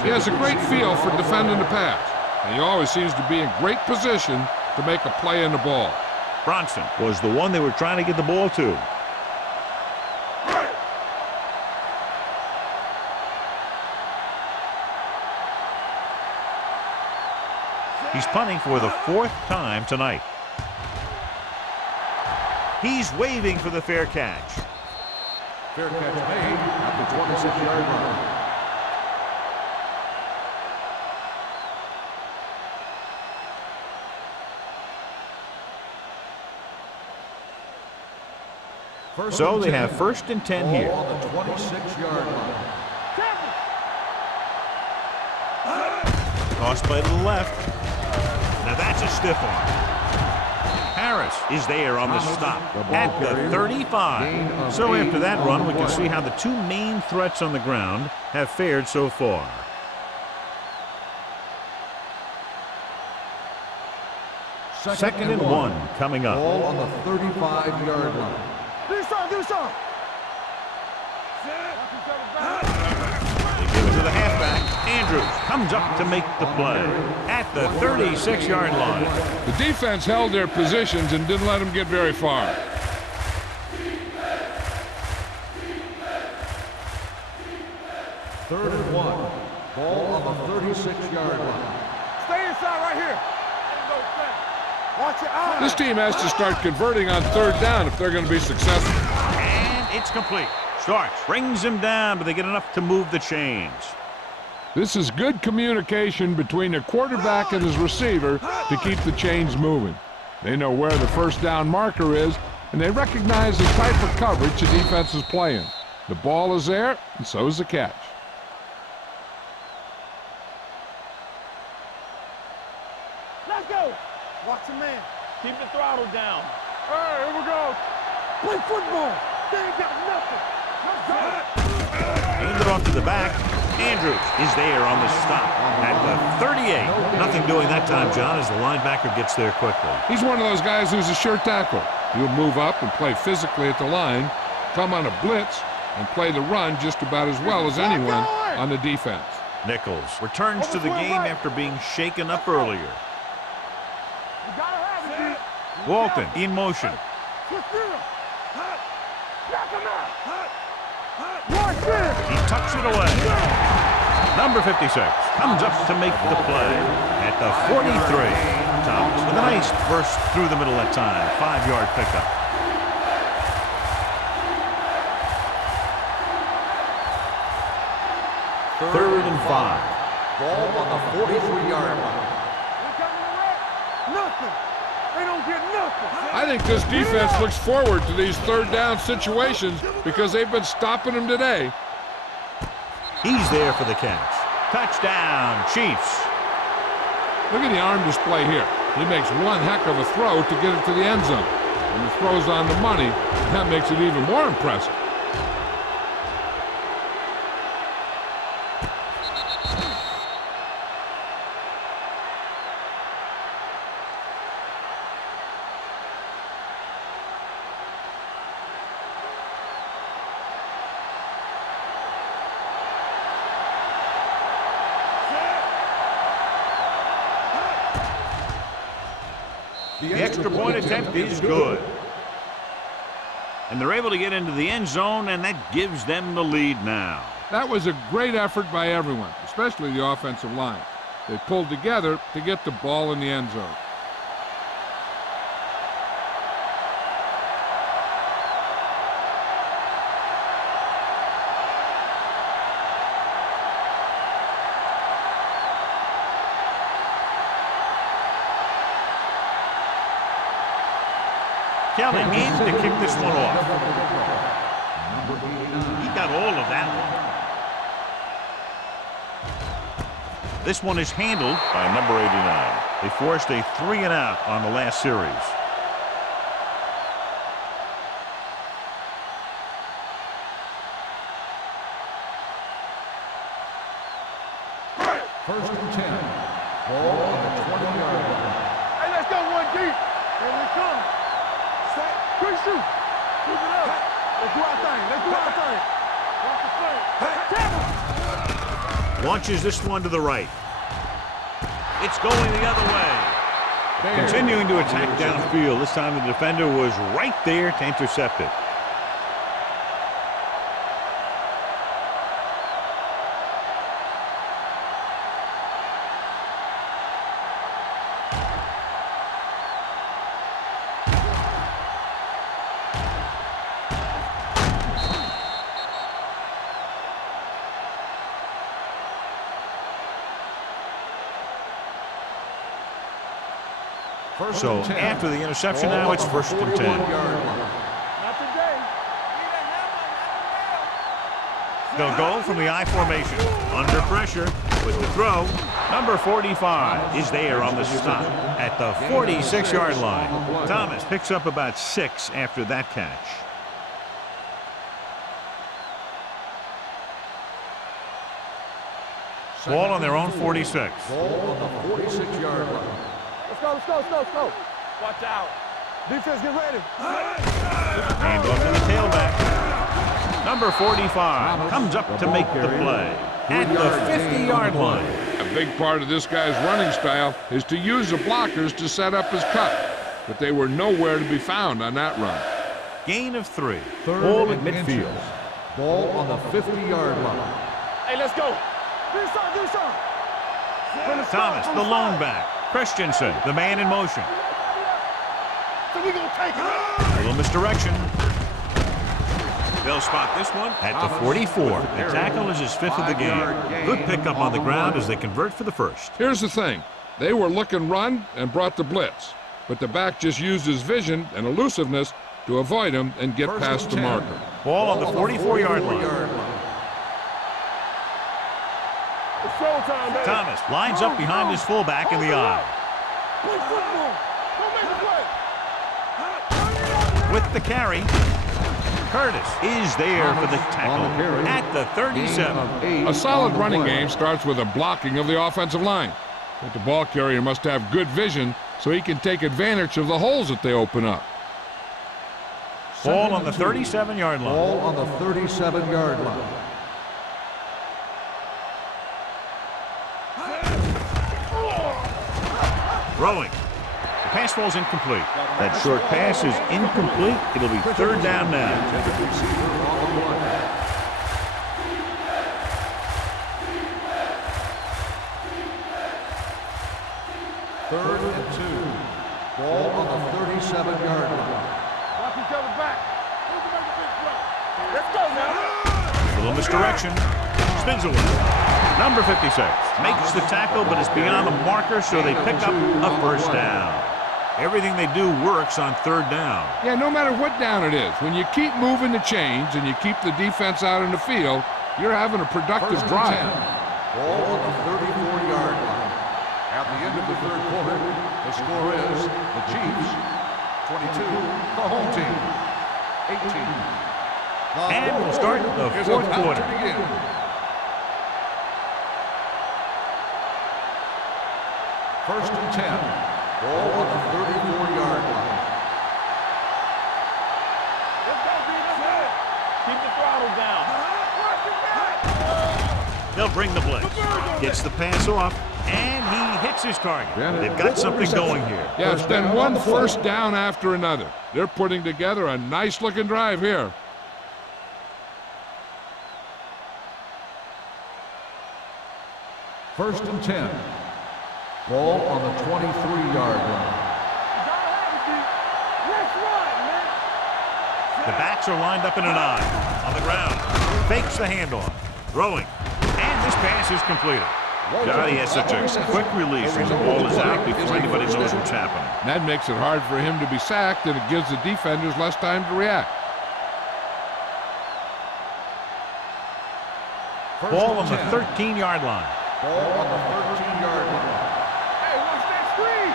He has a great feel for defending the pass, and he always seems to be in great position to make a play in the ball. Bronson was the one they were trying to get the ball to. He's punting for the 4th time tonight. He's waving for the fair catch. Fair catch made at the 26-yard line. So they have 1st and 10 here. On the 26-yard line. Tossed by the left. Now that's a stiff arm. Harris is there on the stop at the 35. So after that run, we can see how the two main threats on the ground have fared so far. Second and 1 coming up. Ball on the 35-yard line. Do something, do something. They give it to the halfback. Andrews comes up to make the play at the 36-yard line. The defense held their positions and didn't let them get very far. Third and 1. Ball on the 36-yard line. Stay inside right here. Watch your eyes. This team has to start converting on 3rd down if they're going to be successful. And it's complete. Starks brings him down, but they get enough to move the chains. This is good communication between the quarterback and his receiver to keep the chains moving. They know where the 1st down marker is, and they recognize the type of coverage the defense is playing. The ball is there, and so is the catch. Let's go. Watch your man. Keep the throttle down. All right, here we go. Play football. They ain't got nothing. Let's go. Handed off to the back. Andrews is there on the stop at the 38. Nothing doing that time, John, as the linebacker gets there quickly. He's one of those guys who's a sure tackle. He'll move up and play physically at the line, come on a blitz, and play the run just about as well as anyone on the defense. Nichols returns to the game after being shaken up earlier. You gotta have it, G. Walton in motion. Switch them. Knock him out. Watch this. He tucks it away. Number 56 comes up to make the play at the 43. Thomas with a nice burst through the middle that time. 5-yard pickup. Third and 5. Ball on the 43-yard line. Nothing. They don't get nothing. I think this defense looks forward to these 3rd down situations because they've been stopping them today. He's there for the catch. Touchdown, Chiefs. Look at the arm display here. He makes one heck of a throw to get it to the end zone. And he throws on the money, and that makes it even more impressive. The extra point attempt is good. And they're able to get into the end zone, and that gives them the lead now. That was a great effort by everyone, especially the offensive line. They pulled together to get the ball in the end zone. Kelly in to kick this one off. He got all of that one. This one is handled by number 89. They forced a 3-and-out on the last series. First and 10. Ball on the 20-yard line. Hey, let's go one deep. Here we come. Set. Good shoot. Keep it up. Let's do our thing. Let's do our thing. Watch the play. Launches this one to the right. It's going the other way. Continuing to attack downfield. This time the defender was right there to intercept it. So after the interception, now it's 1st and 10. Not today. They'll go from the I formation. Under pressure with the throw. Number 45 is there on the stop at the 46-yard line. Thomas picks up about 6 after that catch. Ball on their own 46. Ball on the 46-yard line. Let's go, let's go, let's go, let's go. Watch out. Defense, get ready. Hand off to the tailback. Number 45 comes up to make the play at the 50-yard line. A big part of this guy's running style is to use the blockers to set up his cut, but they were nowhere to be found on that run. Gain of 3. Third Ball at and midfield. inches. Ball on the 50-yard line. Hey, let's go. Do something, do something. Thomas, the lone back. Christensen, the man in motion. So we gonna take it. A little misdirection. They'll spot this one at the 44. The tackle is his 5th of the game. Good pickup on the ground as they convert for the 1st. Here's the thing. They were looking run and brought the blitz, but the back just used his vision and elusiveness to avoid him and get past the marker. Ball on the 44-yard line. It's showtime, baby. Thomas lines up behind his fullback in the eye. Play football. Don't make a play. With the carry, Curtis is there for the tackle at the 37. A solid running game starts with a blocking of the offensive line, but the ball carrier must have good vision so he can take advantage of the holes that they open up. Ball on the 37-yard line. Ball on the 37-yard line. Throwing. The pass ball's incomplete. That short pass is incomplete. It'll be 3rd down now. Third and 2. Ball on the 37-yard line. Watch each other back. Who's gonna make a big play? Let's go now. A little misdirection. Spins away. Number 56 makes the tackle, but it's beyond the marker, so they pick up a 1st down. Everything they do works on 3rd down. Yeah, no matter what down it is, when you keep moving the chains and you keep the defense out in the field, you're having a productive drive. Ball on the 34-yard line. At the end of the 3rd quarter, the score is the Chiefs 22, the home team 18. And we'll start the 4th quarter. First and 10. Ball on the 34-yard line. Let's go, B. Let's go. Keep the throttle down. They'll bring the blitz. Gets the pass off, and he hits his target. They've got something going here. Yeah, it's been one 1st down after another. They're putting together a nice-looking drive here. First and 10. Ball on the 23-yard line. The backs are lined up in an I. On the ground. Fakes the handoff. Throwing. And this pass is completed. God, he has such a quick release when the ball is out before anybody knows what's happening. That makes it hard for him to be sacked, and it gives the defenders less time to react. Ball on the 13-yard line. Ball on the 13-yard line. Hey, watch that screen.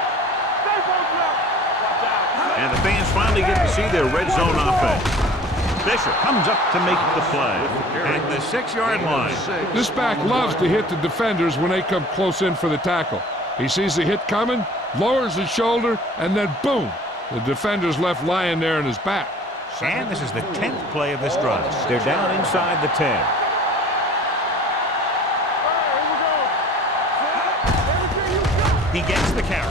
Stay focused up. Watch out. And the fans finally get to see their red zone offense. Fisher comes up to make the play at the 6-yard line. This back loves to hit the defenders when they come close in for the tackle. He sees the hit coming, lowers his shoulder, and then boom, the defender's left lying there in his back. And this is the 10th play of this drive. They're down inside the 10. He gets the carry.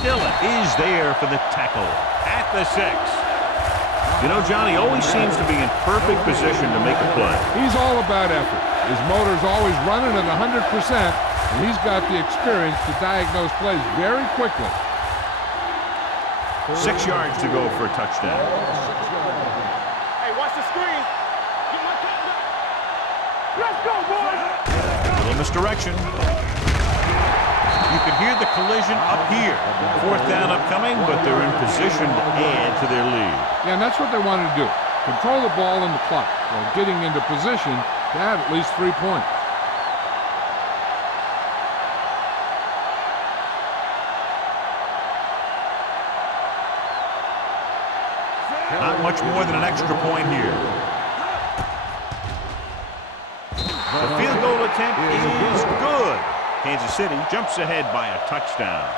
Dillon is there for the tackle at the 6. You know, John, he always seems to be in perfect position to make a play. He's all about effort. His motor's always running at 100%, and he's got the experience to diagnose plays very quickly. 6 yards to go for a touchdown. Hey, watch the screen. Get my cat back. Let's go, boys. Little misdirection. You can hear the collision up here. 4th down upcoming, but they're in position to add to their lead. Yeah, and that's what they wanted to do. Control the ball and the clock while getting into position to add at least 3 points. Not much more than an extra point here. The field goal attempt is good. Kansas City jumps ahead by a touchdown.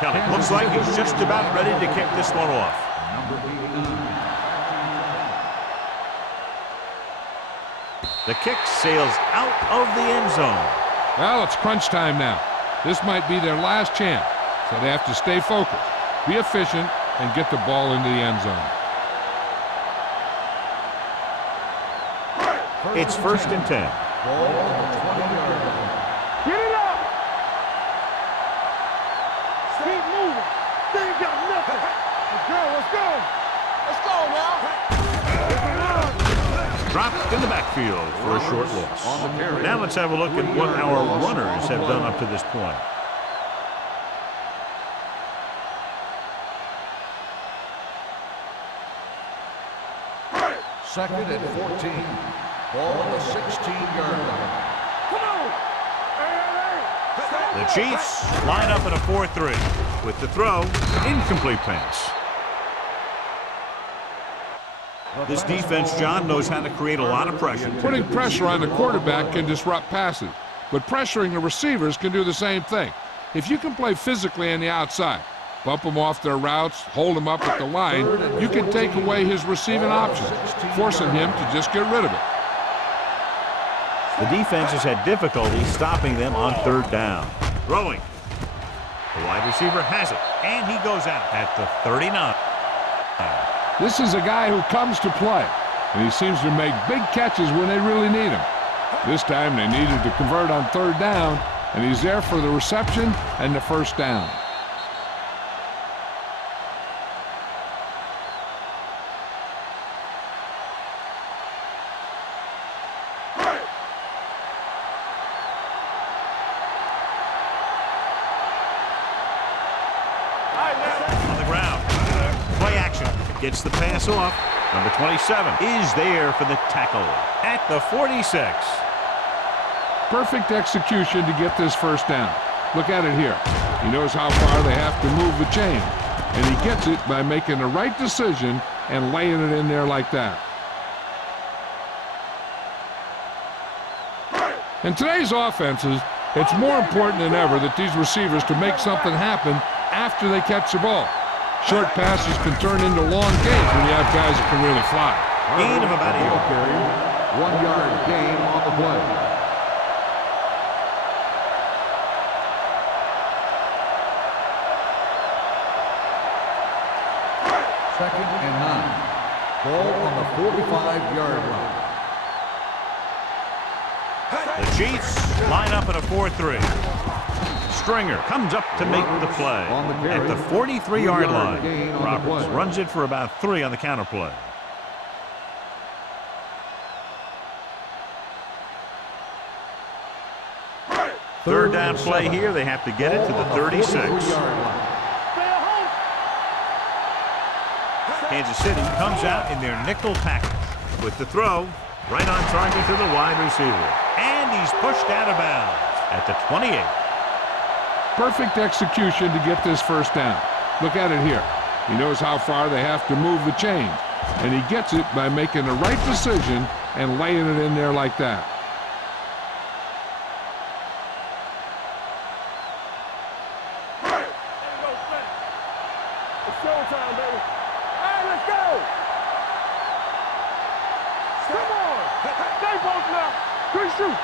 Kelly looks like he's just about ready to kick this one off. The kick sails out of the end zone. Well, it's crunch time now. This might be their last chance, so they have to stay focused, be efficient, and get the ball into the end zone. It's 1st and 10. Get it up. Keep moving. They ain't got nothing. Let's go, let's go. Let's go now. Dropped in the backfield for a short loss. Now let's have a look at what our runners have done up to this point. Second and 14. Ball on the 16-yard line. Come on. Hey. The Chiefs line up in a 4-3. With the throw, incomplete pass. This defense, John, knows how to create a lot of pressure. Putting pressure on the quarterback can disrupt passes, but pressuring the receivers can do the same thing. If you can play physically on the outside, bump them off their routes, hold them up at the line, you can take away his receiving options, forcing him to just get rid of it. The defense has had difficulty stopping them on 3rd down. Throwing. The wide receiver has it, and he goes out at the 39. This is a guy who comes to play, and he seems to make big catches when they really need him. This time they needed to convert on 3rd down, and he's there for the reception and the 1st down. On the ground. Play action. Gets the pass off. Number 27 is there for the tackle at the 46. Perfect execution to get this 1st down. Look at it here. He knows how far they have to move the chain, and he gets it by making the right decision and laying it in there like that. In today's offenses, it's more important than ever that these receivers to make something happen after they catch the ball. Short passes can turn into long gains when you have guys that can really fly. Gain of about a yard. 1-yard gain on the play. Second and 9. Ball on the 45-yard line. The Chiefs line up in a 4-3. Stringer comes up to make the play at the 43-yard line. Roberts runs it for about 3 on the counter play. Third down play here. They have to get it to the 36. Kansas City comes out in their nickel package with the throw right on target to the wide receiver. And he's pushed out of bounds at the 28. perfect execution to get this first down. Look at it here. He knows how far they have to move the chains, and he gets it by making the right decision and laying it in there like that. It's showtime, baby. Hey, let's go. Come on. Stay both now. Good shoot.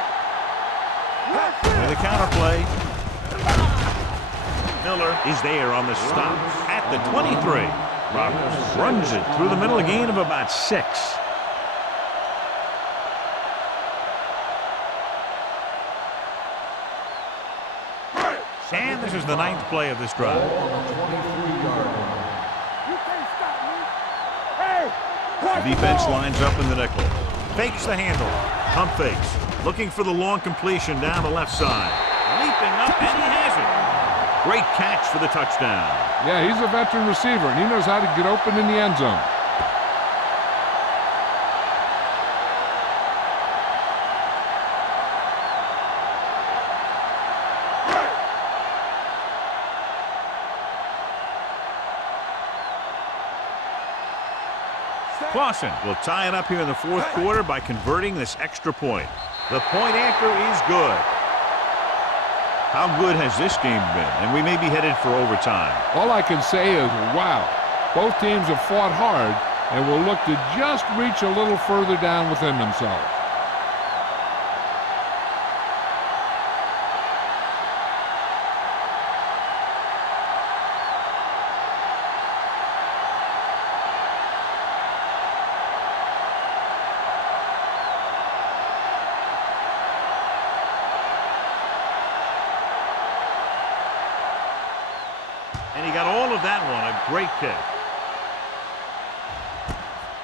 With the counterplay. Miller is there on the stop at the 23. Roberts runs it through the middle, a gain of about 6. And this is the 9th play of this drive. The defense lines up in the nickel. Fakes the handle. Pump fakes. Looking for the long completion down the left side. Leaping up, and he has it. Great catch for the touchdown. Yeah, he's a veteran receiver, and he knows how to get open in the end zone. Clausen will tie it up here in the 4th quarter by converting this extra point. The point after is good. How good has this game been? And we may be headed for overtime. All I can say is, wow. Both teams have fought hard and will look to just reach a little further down within themselves. And he got all of that one, a great kick.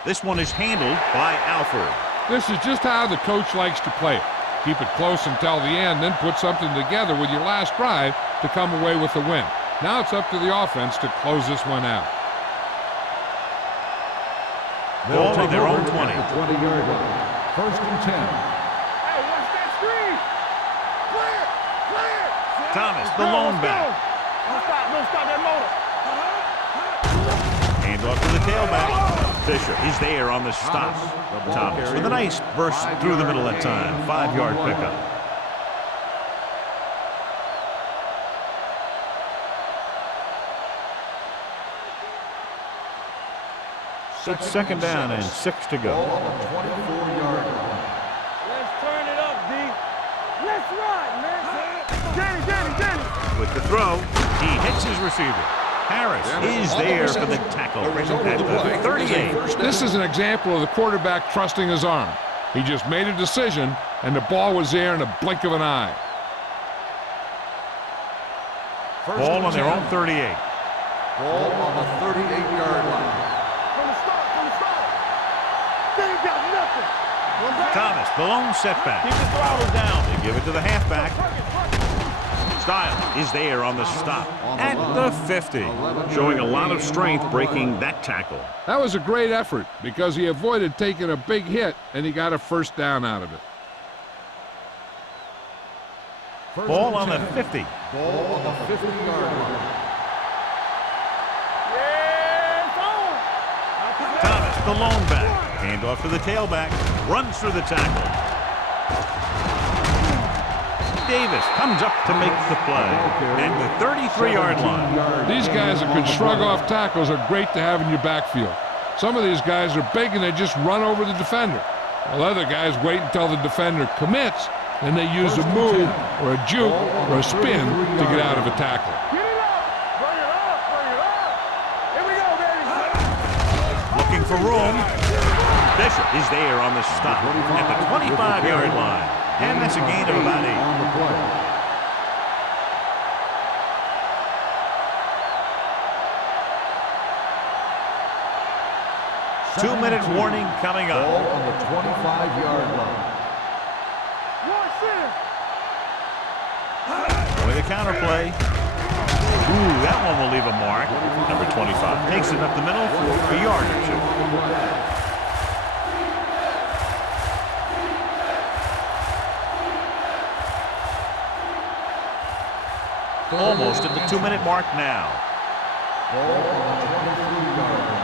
This one is handled by Alford. This is just how the coach likes to play it. Keep it close until the end, then put something together with your last drive to come away with the win. Now it's up to the offense to close this one out. Ball on their own 20. 20-yard line. 1st and 10. Hey, watch that screen. Clear. Clear. Thomas, the lone back. Don't stop that motor. Hand off to the tailback. Fisher, he's there on the stop. Thomas with a nice burst through the middle that time. 5-yard pickup. It's 2nd down and 6 to go. Ball on the 24-yard line. Let's turn it up, D. Let's ride, man. Danny. With the throw, he hits his receiver. Harris is there for the tackle at the 38. This is an example of the quarterback trusting his arm. He just made a decision, and the ball was there in a blink of an eye. Ball on their own 38. Ball on the 38-yard line. From the start. Danny got nothing. Thomas, the lone setback. Keep the throttle down. They give it to the halfback. Style is there on the stop at the 50. Showing a lot of strength breaking that tackle. That was a great effort because he avoided taking a big hit, and he got a first down out of it. Ball on the 50. Ball on the 50-yard line. Yeah, it's on. Thomas, the lone back. Hand off to the tailback. Runs through the tackle. Davis comes up to make the play at the 33-yard line. These guys that can shrug off tackles are great to have in your backfield. Some of these guys are big and they just run over the defender. While other guys wait until the defender commits, and they use a move or a juke or a spin to get out of a tackle. Get it up. Bring it up. Here we go, baby. Looking for room. Bishop is there on the stop at the 25-yard line. And that's a gain of about 8. On the play. Two-minute warning coming up. Ball on the 25-yard line. With a counterplay. Ooh, that one will leave a mark. Number 25 takes it up the middle for a yard or 2. almost at the 2-minute mark now. Ball on the 23-yard line.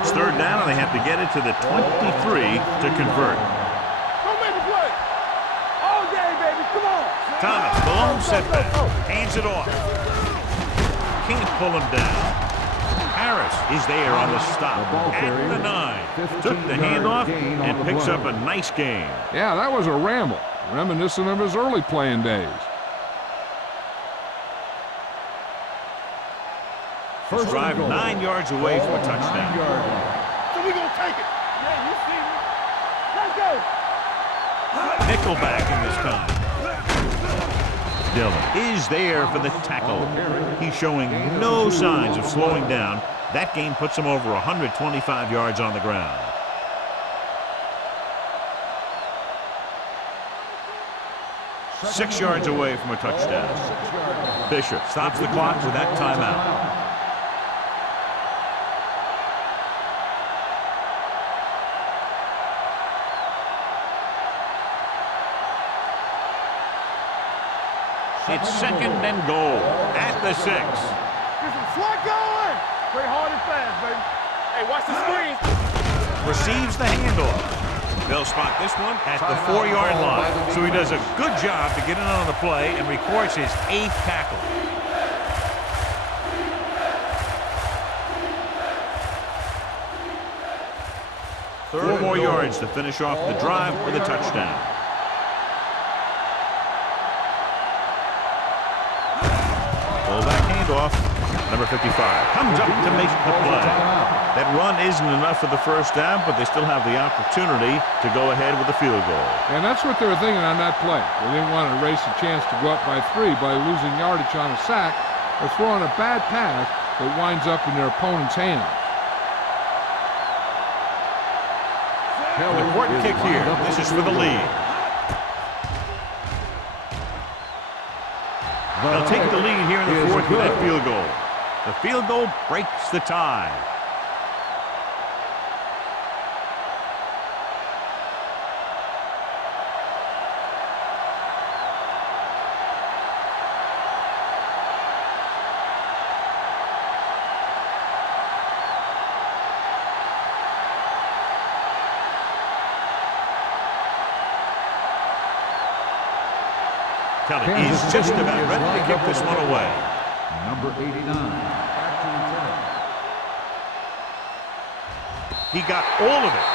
It's third down, and they have to get it to the 23 to convert. Don't make a play. All day, baby. Come on. Thomas, the long setback, hands it off. Can't pull him down. Harris is there on the stop at the 9. Took the handoff and picks up a nice gain. Yeah, that was a ramble, reminiscent of his early playing days. First drive 9 yards away from a touchdown. So we gonna take it. Yeah, you see me. Let's go. Nickelback in this time. Dillon is there for the tackle. He's showing no signs of slowing down. That gain puts him over 125 yards on the ground. Six yards away from a touchdown. Bishop stops the clock with that timeout. It's second and goal at the 6. Get some slack going. Play hard and fast, baby. Hey, watch the screen. Receives the handoff. They'll spot this one at the 4-yard line. So he does a good job to get in on the play and records his 8th tackle. Four more yards to finish off the drive with a touchdown. Fullback handoff. Number 55 comes up to make the play. That run isn't enough for the first down, but they still have the opportunity to go ahead with the field goal. And that's what they were thinking on that play. They didn't want to race a chance to go up by 3 by losing yardage on a sack or throwing a bad pass that winds up in their opponent's hands. An important kick here. This is for the lead. They'll take the lead here in the 4th with that field goal. The field goal breaks the tie. Kelly is just about ready to kick this one away. Number 89. He got all of it.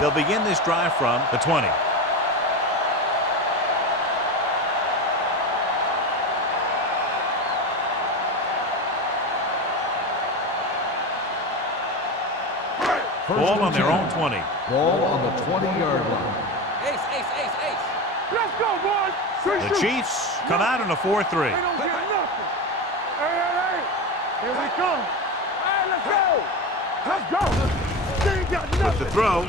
They'll begin this drive from the 20. Ball on their own 20. Ball on the 20-yard line. Ace. Let's go, boys. The Chiefs come out in a 4-3. They don't get nothing. Hey. Here we come. Hey, let's go. Let's go. They ain't got nothing. With the throw.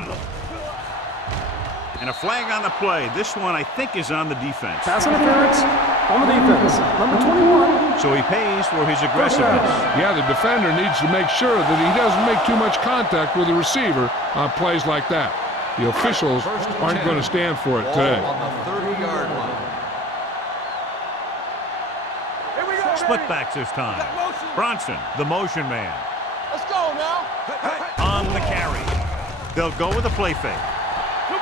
And a flag on the play. This one, I think, is on the defense. Pass interference on the defense. Number 21. So he pays for his aggressiveness. Yeah, the defender needs to make sure that he doesn't make too much contact with the receiver on plays like that. The officials aren't going to stand for it today. Ball on the 30-yard line. Here we go, Split baby. backs this time. Bronson, the motion man, Let's go now. on the carry. They'll go with a play fake.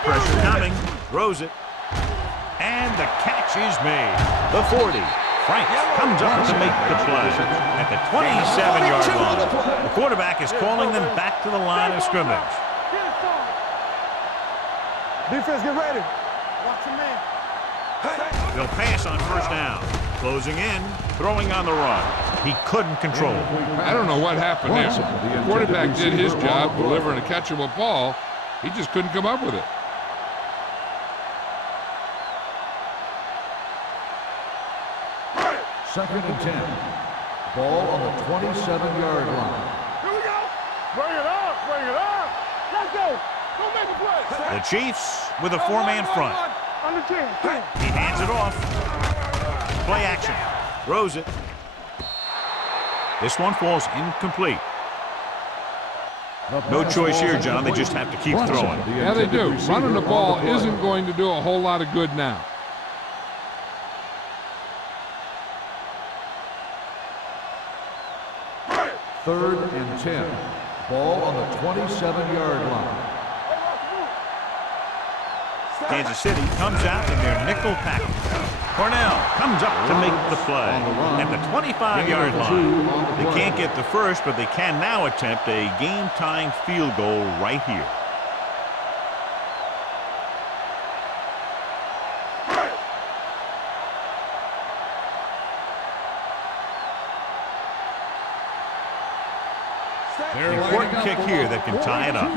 Pressure coming. Throws it. And the catch is made. The 40. Frank comes up to make the play at the 27-yard line. The quarterback is calling them back to the line of scrimmage. Defense, get ready. Watch your man. They'll pass on first down. Closing in, throwing on the run. He couldn't control it. I don't know what happened there. The quarterback did his job delivering a catchable ball. He just couldn't come up with it. Second and 10. Ball on the 27-yard line. Here we go. Bring it up. Let's go. Don't make a play. The Chiefs with a 4-man front. Under 10. He hands it off. Play action. Throws it. This one falls incomplete. No choice here, John. They just have to keep throwing. Yeah, they do. Running the ball isn't going to do a whole lot of good now. Third and 10. Ball on the 27-yard line. Kansas City comes out in their nickel package. Cornell comes up to make the play at the 25-yard line. They can't get the first, but they can now attempt a game-tying field goal right here. Important kick here that can tie it up.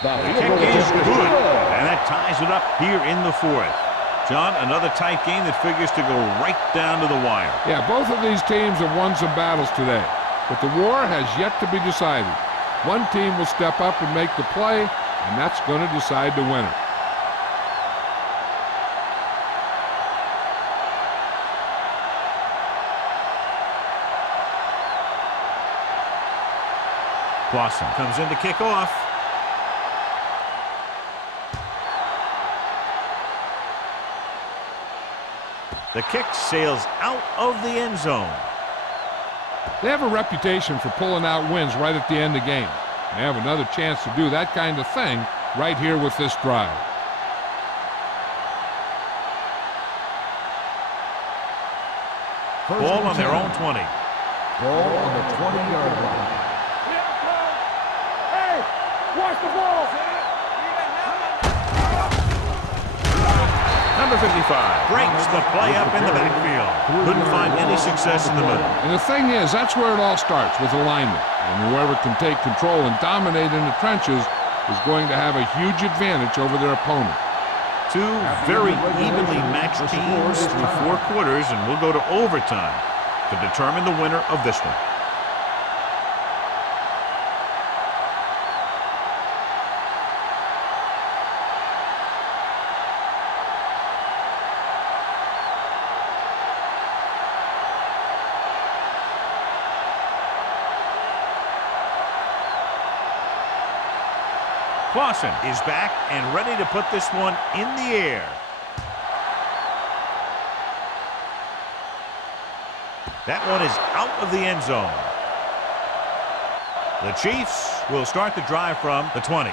The kick is good, and that ties it up here in the fourth. John, another tight game that figures to go right down to the wire. Yeah, both of these teams have won some battles today, but the war has yet to be decided. One team will step up and make the play, and that's going to decide the winner. Clausen comes in to kick off. The kick sails out of the end zone. They have a reputation for pulling out wins right at the end of games. They have another chance to do that kind of thing right here with this drive. Ball on their own 20. Ball on the 20-yard line. Hey, watch the ball. Number 55 breaks the play up in the backfield. Couldn't find any success in the middle. And the thing is, that's where it all starts, with alignment. And whoever can take control and dominate in the trenches is going to have a huge advantage over their opponent. Two very evenly matched teams through 4 quarters, and we'll go to overtime to determine the winner of this one. Clausen is back and ready to put this one in the air. That one is out of the end zone. The Chiefs will start the drive from the 20.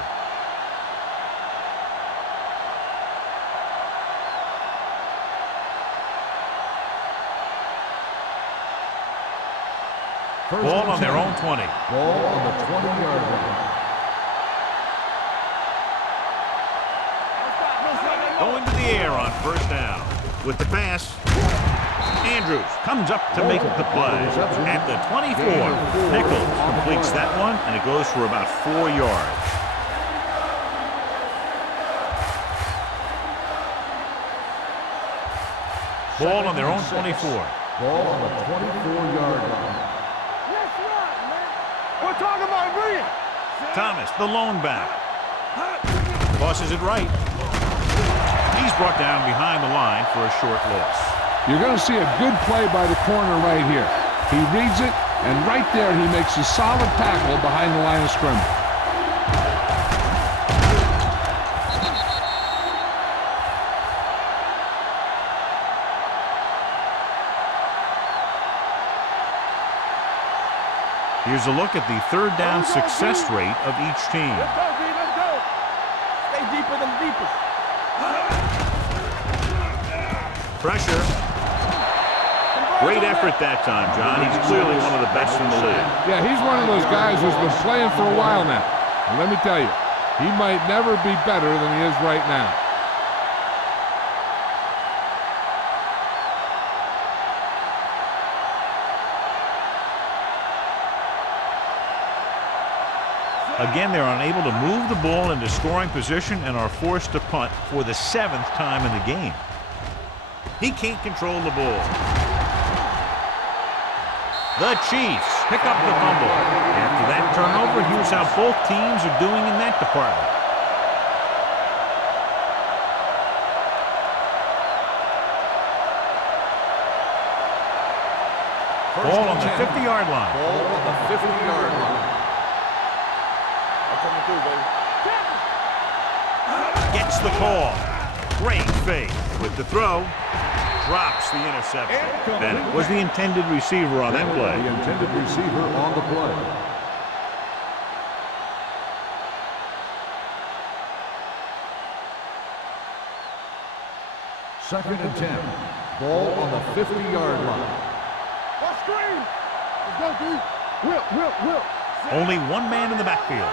Ball on their own 20. Ball on the 20-yard line. Going to the air on first down. With the pass, Andrews comes up to make the play. At the 24, Nichols completes that one, and it goes for about 4 yards. Ball on their own 24. Ball on the 24-yard line. Let's run, man. We're talking about brilliant. Thomas, the lone back. Tosses it right. He's brought down behind the line for a short loss. You're going to see a good play by the corner right here. He reads it, and right there he makes a solid tackle behind the line of scrimmage. Here's a look at the third down success rate of each team. Let's go, D. Let's go. Stay deeper than deepest. Pressure. Great effort that time, John. He's clearly one of the best in the league. Yeah, he's one of those guys who's been playing for a while now. And let me tell you, he might never be better than he is right now. Again, they're unable to move the ball into scoring position and are forced to punt for the 7th time in the game. He can't control the ball. The Chiefs pick up the fumble. After that turnover, here's how both teams are doing in that department. Ball on the 50-yard line. Ball on the 50-yard line. I'm coming through, baby. Gets the call. Great fake with the throw. Drops the interception. Bennett was the intended receiver on that play. The intended receiver on the play. Second and 10. Ball on the 50-yard line. What screen? Let's go, dude. Whip. Only one man in the backfield.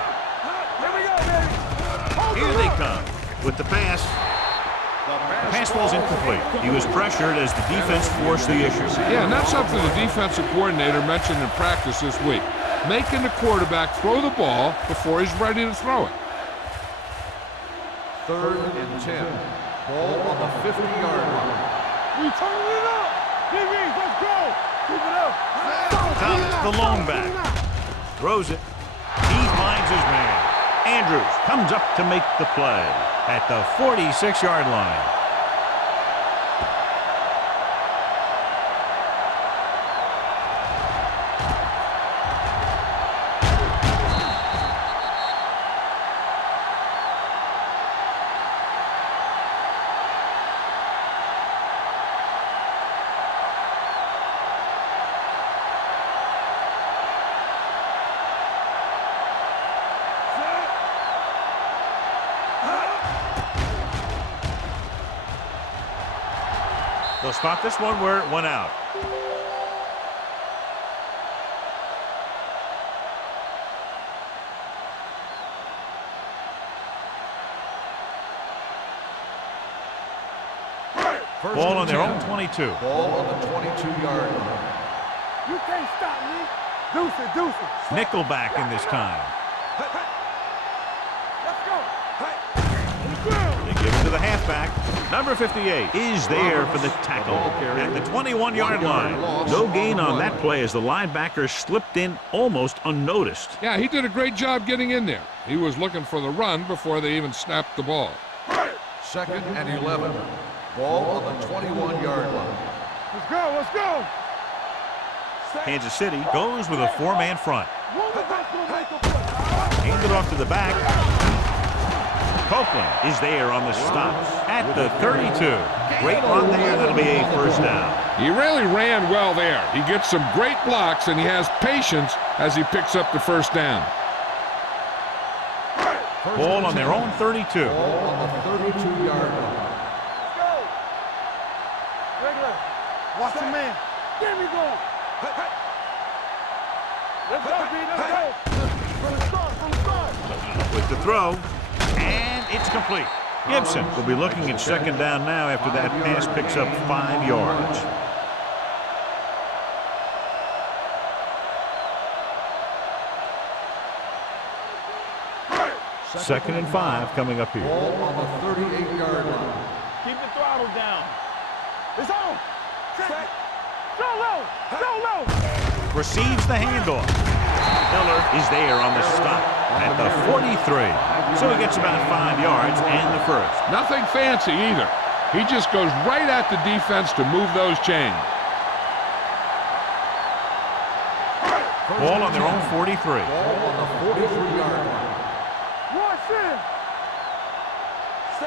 Here we go, baby. Hold Here they come with the pass. The pass falls incomplete. He was pressured as the defense forced the issue. Yeah, and that's something the defensive coordinator mentioned in practice this week. Making the quarterback throw the ball before he's ready to throw it. Third and 10. Ball on the 50-yard line. We turning it up. DBs, let's go. Keep it up. Thomas, the lone back. Throws it. He finds his man. Andrews comes up to make the play at the 46-yard line. They'll spot this one where it went out. Ball on their own 22. Ball on the 22-yard line. You can't stop me. Deuce it. Nickelback in this time. Let's go. They give it to the halfback. Number 58 is there for the tackle at the 21-yard line. No gain on that play as the linebacker slipped in almost unnoticed. Yeah, he did a great job getting in there. He was looking for the run before they even snapped the ball. Second and 11. Ball on the 21-yard line. Let's go. Kansas City goes with a 4-man front. Hand Hand it off to the back. Copeland is there on the stop at the 32. Great run there. That'll be a first down. He really ran well there. He gets some great blocks, and he has patience as he picks up the first down. Ball on their own 32. Ball on the 32-yard line. Let's go. Regular. Watch the man. There we go. Let's go, B. Let's go. From the start. With the throw, and it's complete. Gibson will be looking at second down now after that pass picks up 5 yards. Second and 5 coming up here. Ball on the 38-yard line. Keep the throttle down. It's on. Set. Go low. Receives the handoff. Miller is there on the stop at the 43. So he gets about 5 yards and the first. Nothing fancy either. He just goes right at the defense to move those chains. Ball on their own 43. Ball on the 43-yard line. Watch it.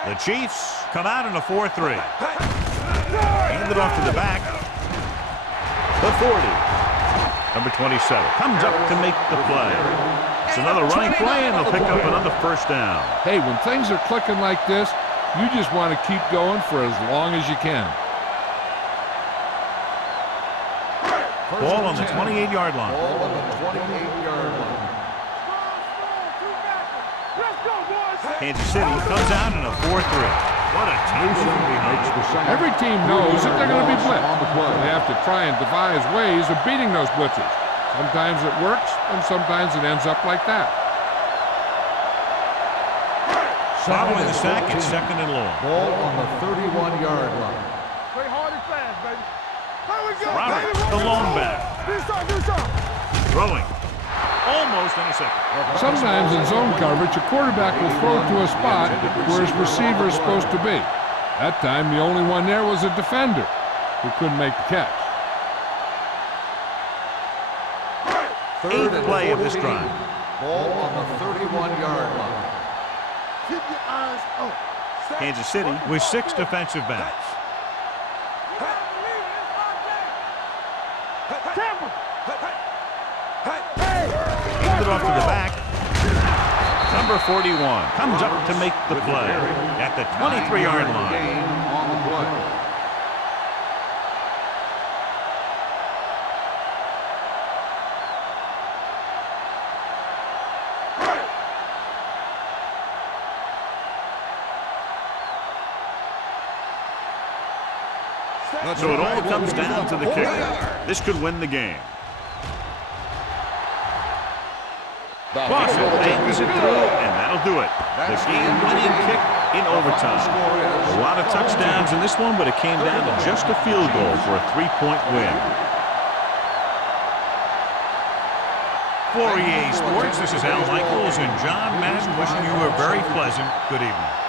The Chiefs come out in a 4-3. Hand it off to the back. The 40. Number 27 comes up to make the play. It's another running play, and they'll pick up another first down. Hey, when things are clicking like this, you just want to keep going for as long as you can. Ball on the 28-yard line. Ball on the 28-yard line. Let's go, boys. Kansas City comes out in a 4-3. What a tackle behind. Every team knows that they're going to be blitzed. They have to try and devise ways of beating those blitzes. Sometimes it works, and sometimes it ends up like that. Following the sack, it's 2nd and long. Ball on the 31-yard line. Play hard and fast, baby. There we go. Robert, the lone back. Do something. Throwing. Almost intercepted. Sometimes in zone coverage, a quarterback will throw to a spot where his receiver is supposed to be. That time, the only one there was a defender who couldn't make the catch. 8th play of this drive. Ball on the 31-yard line. Keep your eyes open. Kansas City with 6 defensive backs. Hand it off to the back. Number 41 comes up to make the play at the 23-yard line. Gain on the play. So it all comes down to the kicker. This could win the game. Boston bangs it through, and that'll do it. The game-winning kick in overtime. A lot of touchdowns in this one, but it came down to just a field goal for a 3-point win. For EA Sports, this is Al Michaels and John Madden wishing you a very pleasant good evening.